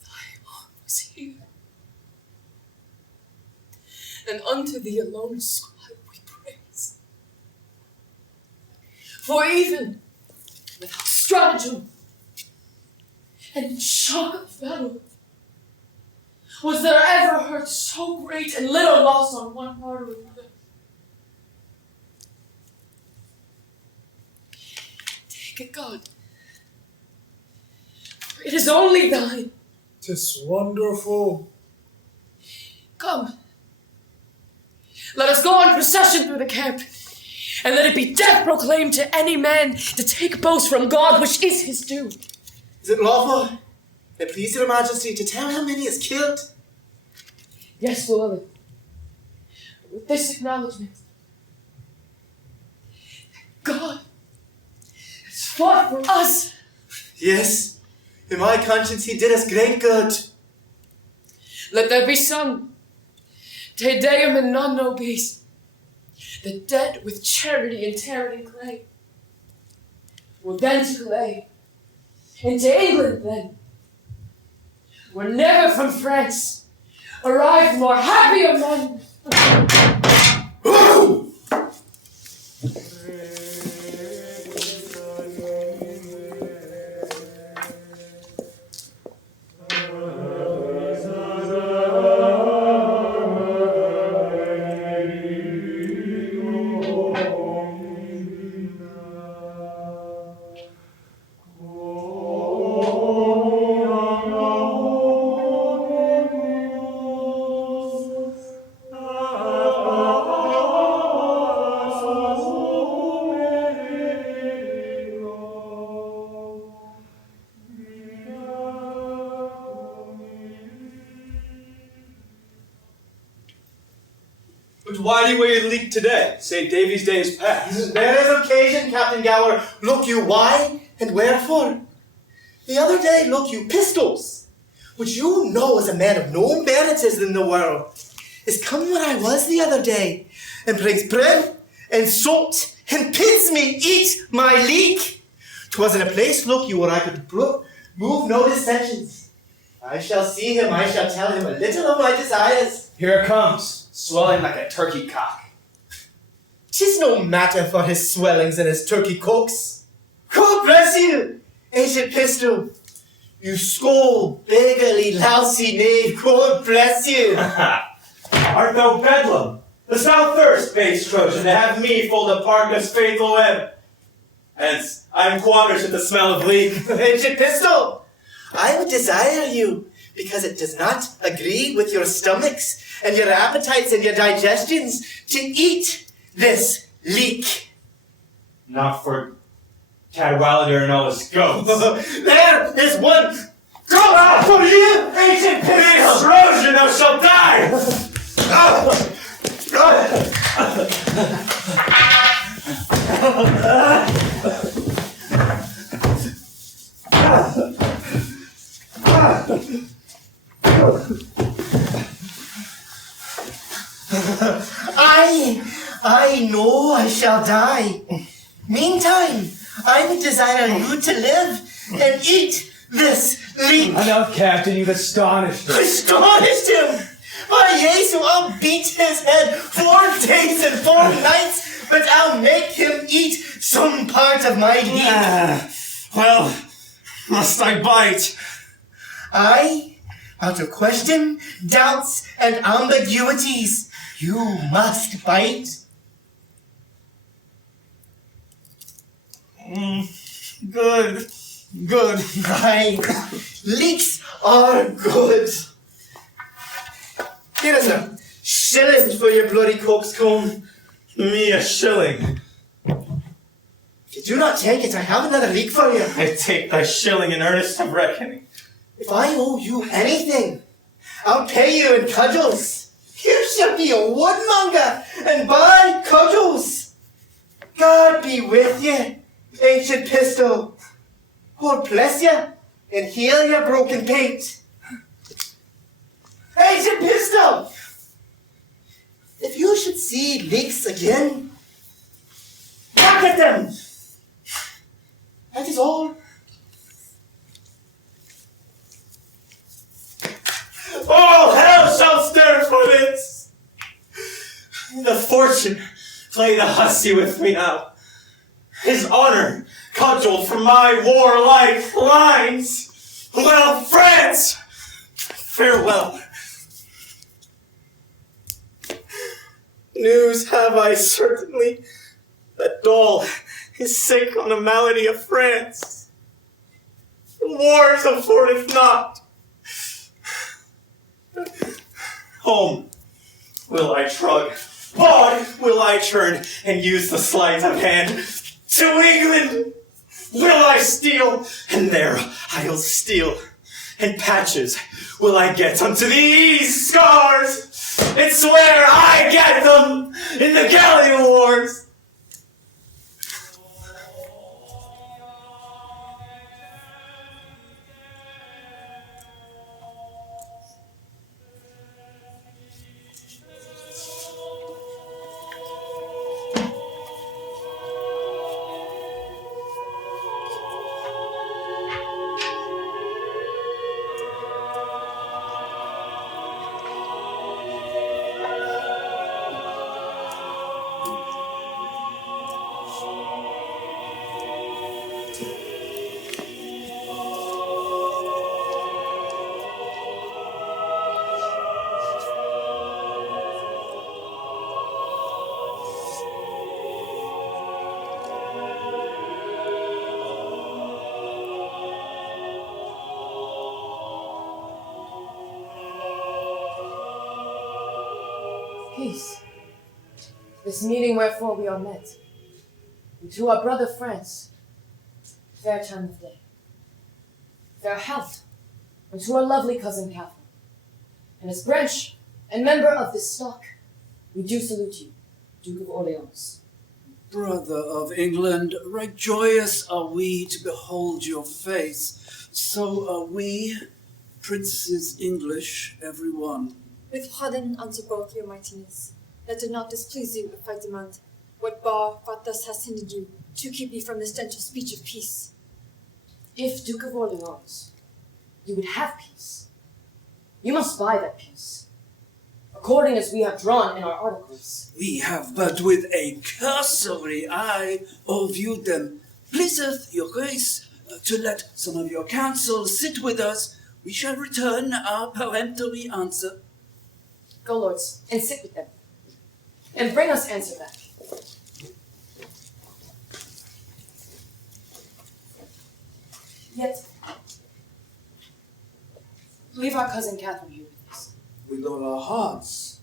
Thy arm was here. and unto thee alone ascribe we praise. For even without stratagem and shock of battle, was there ever heard so great and little loss on one part or another? Take it, God. For it is only thine. 'Tis wonderful. Come. Let us go on procession through the camp, and let it be death proclaimed to any man to take boast from God, which is his due. Is it lawful, it please your majesty, to tell how many is killed? Yes, beloved. With this acknowledgement, God has fought for us. Yes, in my conscience he did us great good. Let there be sung Te Deum in non nobis, the dead with charity interred in clay. Will then to clay, and to England then, where never from France arrived more happier men. But why do you wear your leek today? St. Davy's Day is past. There is occasion, Captain Gower. Look you why and wherefore. The other day, look you, pistols, which you know as a man of no merit is in the world, is come where I was the other day, and brings bread and salt, and bids me eat my leek. 'Twas in a place, look you, where I could move no dissensions. I shall see him, I shall tell him a little of my desires. Here it comes, swelling like a turkey cock. 'Tis no matter for his swellings and his turkey cocks. God bless you, ancient pistol. You skull, beggarly, lousy knave, God bless you. Art thou bedlam? Dost thou thirst, base Trojan, to have me fold a Parca's faithful web? Hence, I am quandrous at the smell of leek. Ancient pistol, I would desire you, because it does not agree with your stomachs and your appetites and your digestions, to eat this leek. Not for Cadwallader and all his goats. There is one goat for you, ancient pistol. Trojan, thou shalt die! I know I shall die. Meantime, I would desire you to live and eat this leek. Enough, Captain, you've astonished him. Astonished him? By Jesu, I'll beat his head 4 days and 4 nights, but I'll make him eat some part of my leek. Well, must I bite? I, out of question, doubts, and ambiguities, you must bite. Good. Aye, leeks are good. Here is a shilling for your bloody coxcomb. Me a shilling. If you do not take it, I have another leek for you. I take thy shilling in earnest of reckoning. If I owe you anything, I'll pay you in cudgels. You shall be a woodmonger and buy cudgels. God be with you, ancient pistol. God bless you and heal your broken pate. Ancient pistol! If you should see leeks again, look at them. That is all. Oh, hell shall stir for this! fortune play the hussy with me now. His honor cudgeled from my warlike lines. Well, friends, farewell. News have I certainly that Dol is sick on a malady of France. Wars affordeth not. Home will I trug, abroad will I turn, and use the sleight of hand. To England will I steal, and there I'll steal, and patches will I get unto these scars, and swear I get them in the galley wars. Peace. This meeting wherefore we are met, and to our brother France, fair time of day, fair health, and to our lovely cousin Catherine, and as branch and member of this stock, we do salute you, Duke of Orleans. Brother of England, right joyous are we to behold your face. So are we, princes English, every one. With pardon unto both your mightiness, let it not displease you if I demand what bar what thus has hindered you to keep me from the stench of speech of peace. If Duke of Orleans, you would have peace, you must buy that peace, according as we have drawn in our articles. We have but with a cursory eye viewed them. Pleaseth your grace to let some of your council sit with us. We shall return our peremptory answer. Go, lords, and sit with them, and bring us answer back. Yet, leave our cousin Catherine here with us. With all our hearts.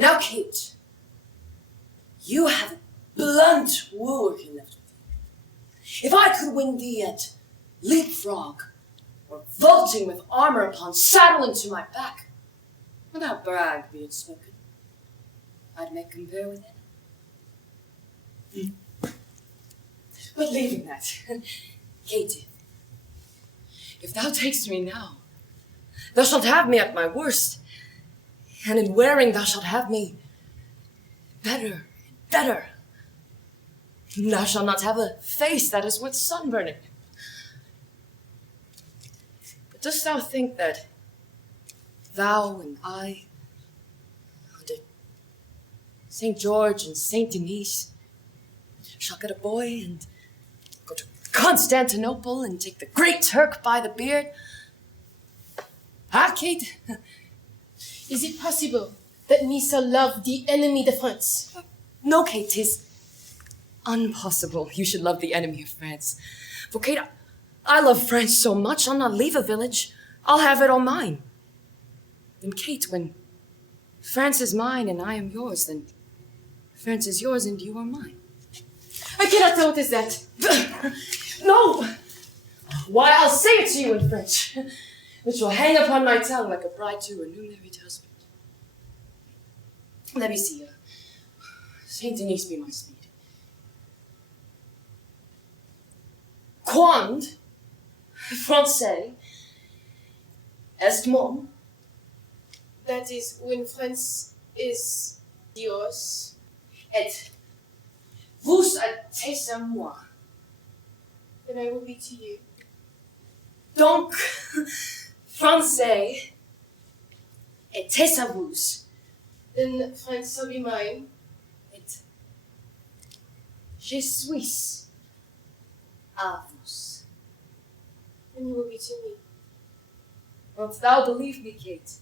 Now, Kate, you have blunt work left with you. If I could win thee at leapfrog, or vaulting with armor upon saddling to my back, without brag be it spoken, I'd make compare with it. But leaving that, Katie, if thou takest me now, thou shalt have me at my worst, and in wearing thou shalt have me better and better. Thou shalt not have a face that is worth sunburning. But dost thou think that thou and I, under St. George and St. Denise, shall get a boy and go to Constantinople and take the Great Turk by the beard? Ah, Kate? Is it possible that me shall love the enemy of France? No, Kate, 'tis impossible you should love the enemy of France. For, Kate, I love France so much, I'll not leave a village. I'll have it all mine. Then, Kate, when France is mine and I am yours, then France is yours and you are mine. I cannot tell what is that. No! Why, I'll say it to you in French, which will hang upon my tongue like a bride to a new married husband. Let me see. Saint Denis be my speed. Quand, Français, Est mon? That is, when France is yours. Et vous êtes à moi. Then I will be to you. Donc, français était à vous. Then France shall be mine. Et je suis à vous. And you will be to me. Wilt thou believe me, Kate?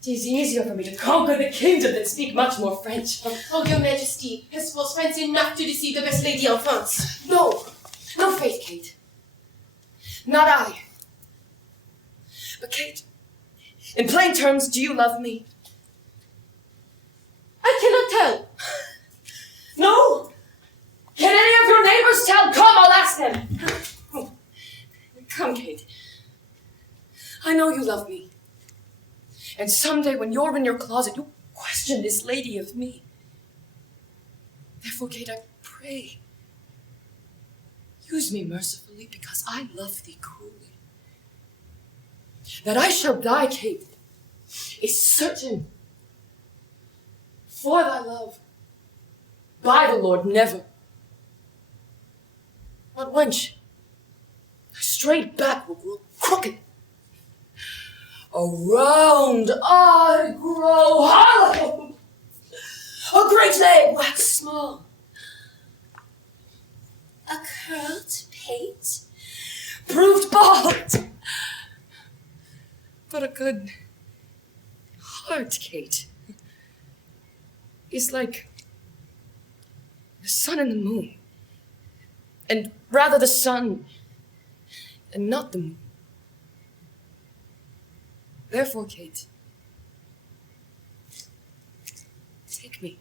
It is easier for me to conquer the kingdom than speak much more French. Oh, your majesty, has false French enough to deceive the best lady in France? No, no faith, Kate. Not I. But Kate, in plain terms, do you love me? I cannot tell. No? Can any of your neighbors tell? Come, I'll ask them. Come, Kate. I know you love me. And someday when you're in your closet, you'll question this lady of me. Therefore, Kate, I pray, use me mercifully because I love thee cruelly. That I shall die, Kate, is certain. For thy love, by the Lord, never. But wench, thy straight back will grow crooked. Around I grow hollow. A great leg wax small. A curled pate proved bald. But a good heart, Kate, is like the sun and the moon. And rather the sun and not the moon. Therefore, Kate, take me.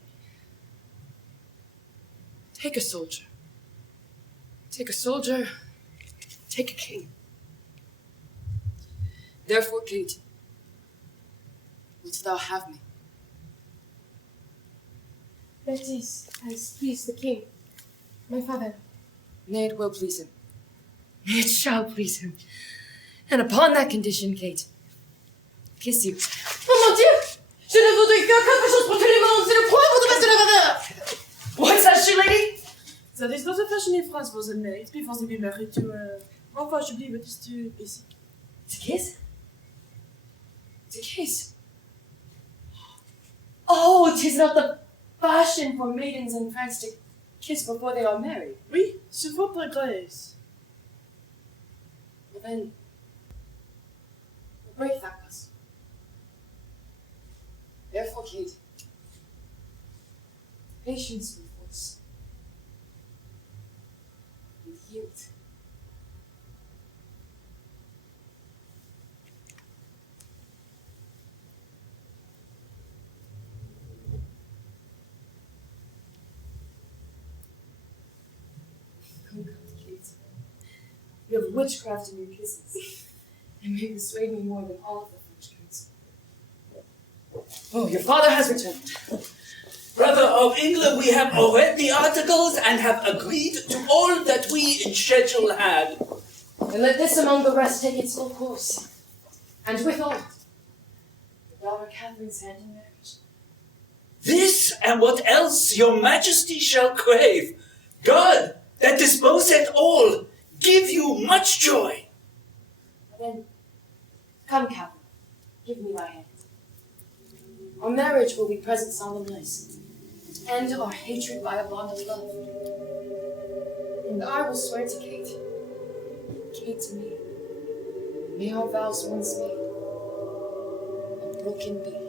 Take a soldier. Take a soldier. Take a king. Therefore, Kate, wilt thou have me? That is, as please the king, my father. Nay, it will please him. It shall please him. And upon that condition, Kate, kiss you. Oh mon Dieu! Je ne voudrais faire quelque chose pour tout le monde, c'est le poivre de base de la faveur! What says she, lady? Dat is onze fashion in Frans voor zijn meid, bevor ze weer married to... Enfin, alsjeblieft, het is te basic. It's a kiss? It's a kiss. Oh, 'tis not the fashion for maidens in France to kiss before they are married. Oui, c'est votre grâce. Well then, we'll break that custom. Therefore, Kate, patience with force, and yield. Come, Kate. You have witchcraft in your kisses. And may persuade me more than all of the French council. Oh, your father has returned. Brother of England, we have read the articles and have agreed to all that we in schedule had. And let this among the rest take its full course. And withal, your daughter Catherine's hand in marriage. This and what else your majesty shall crave, God, that disposeth all, give you much joy. Then, come, Catherine, give me thy hand. Our marriage will be present solemnized, and our hatred by a bond of love. And I will swear to Kate, Kate to me, may our vows once made, unbroken be.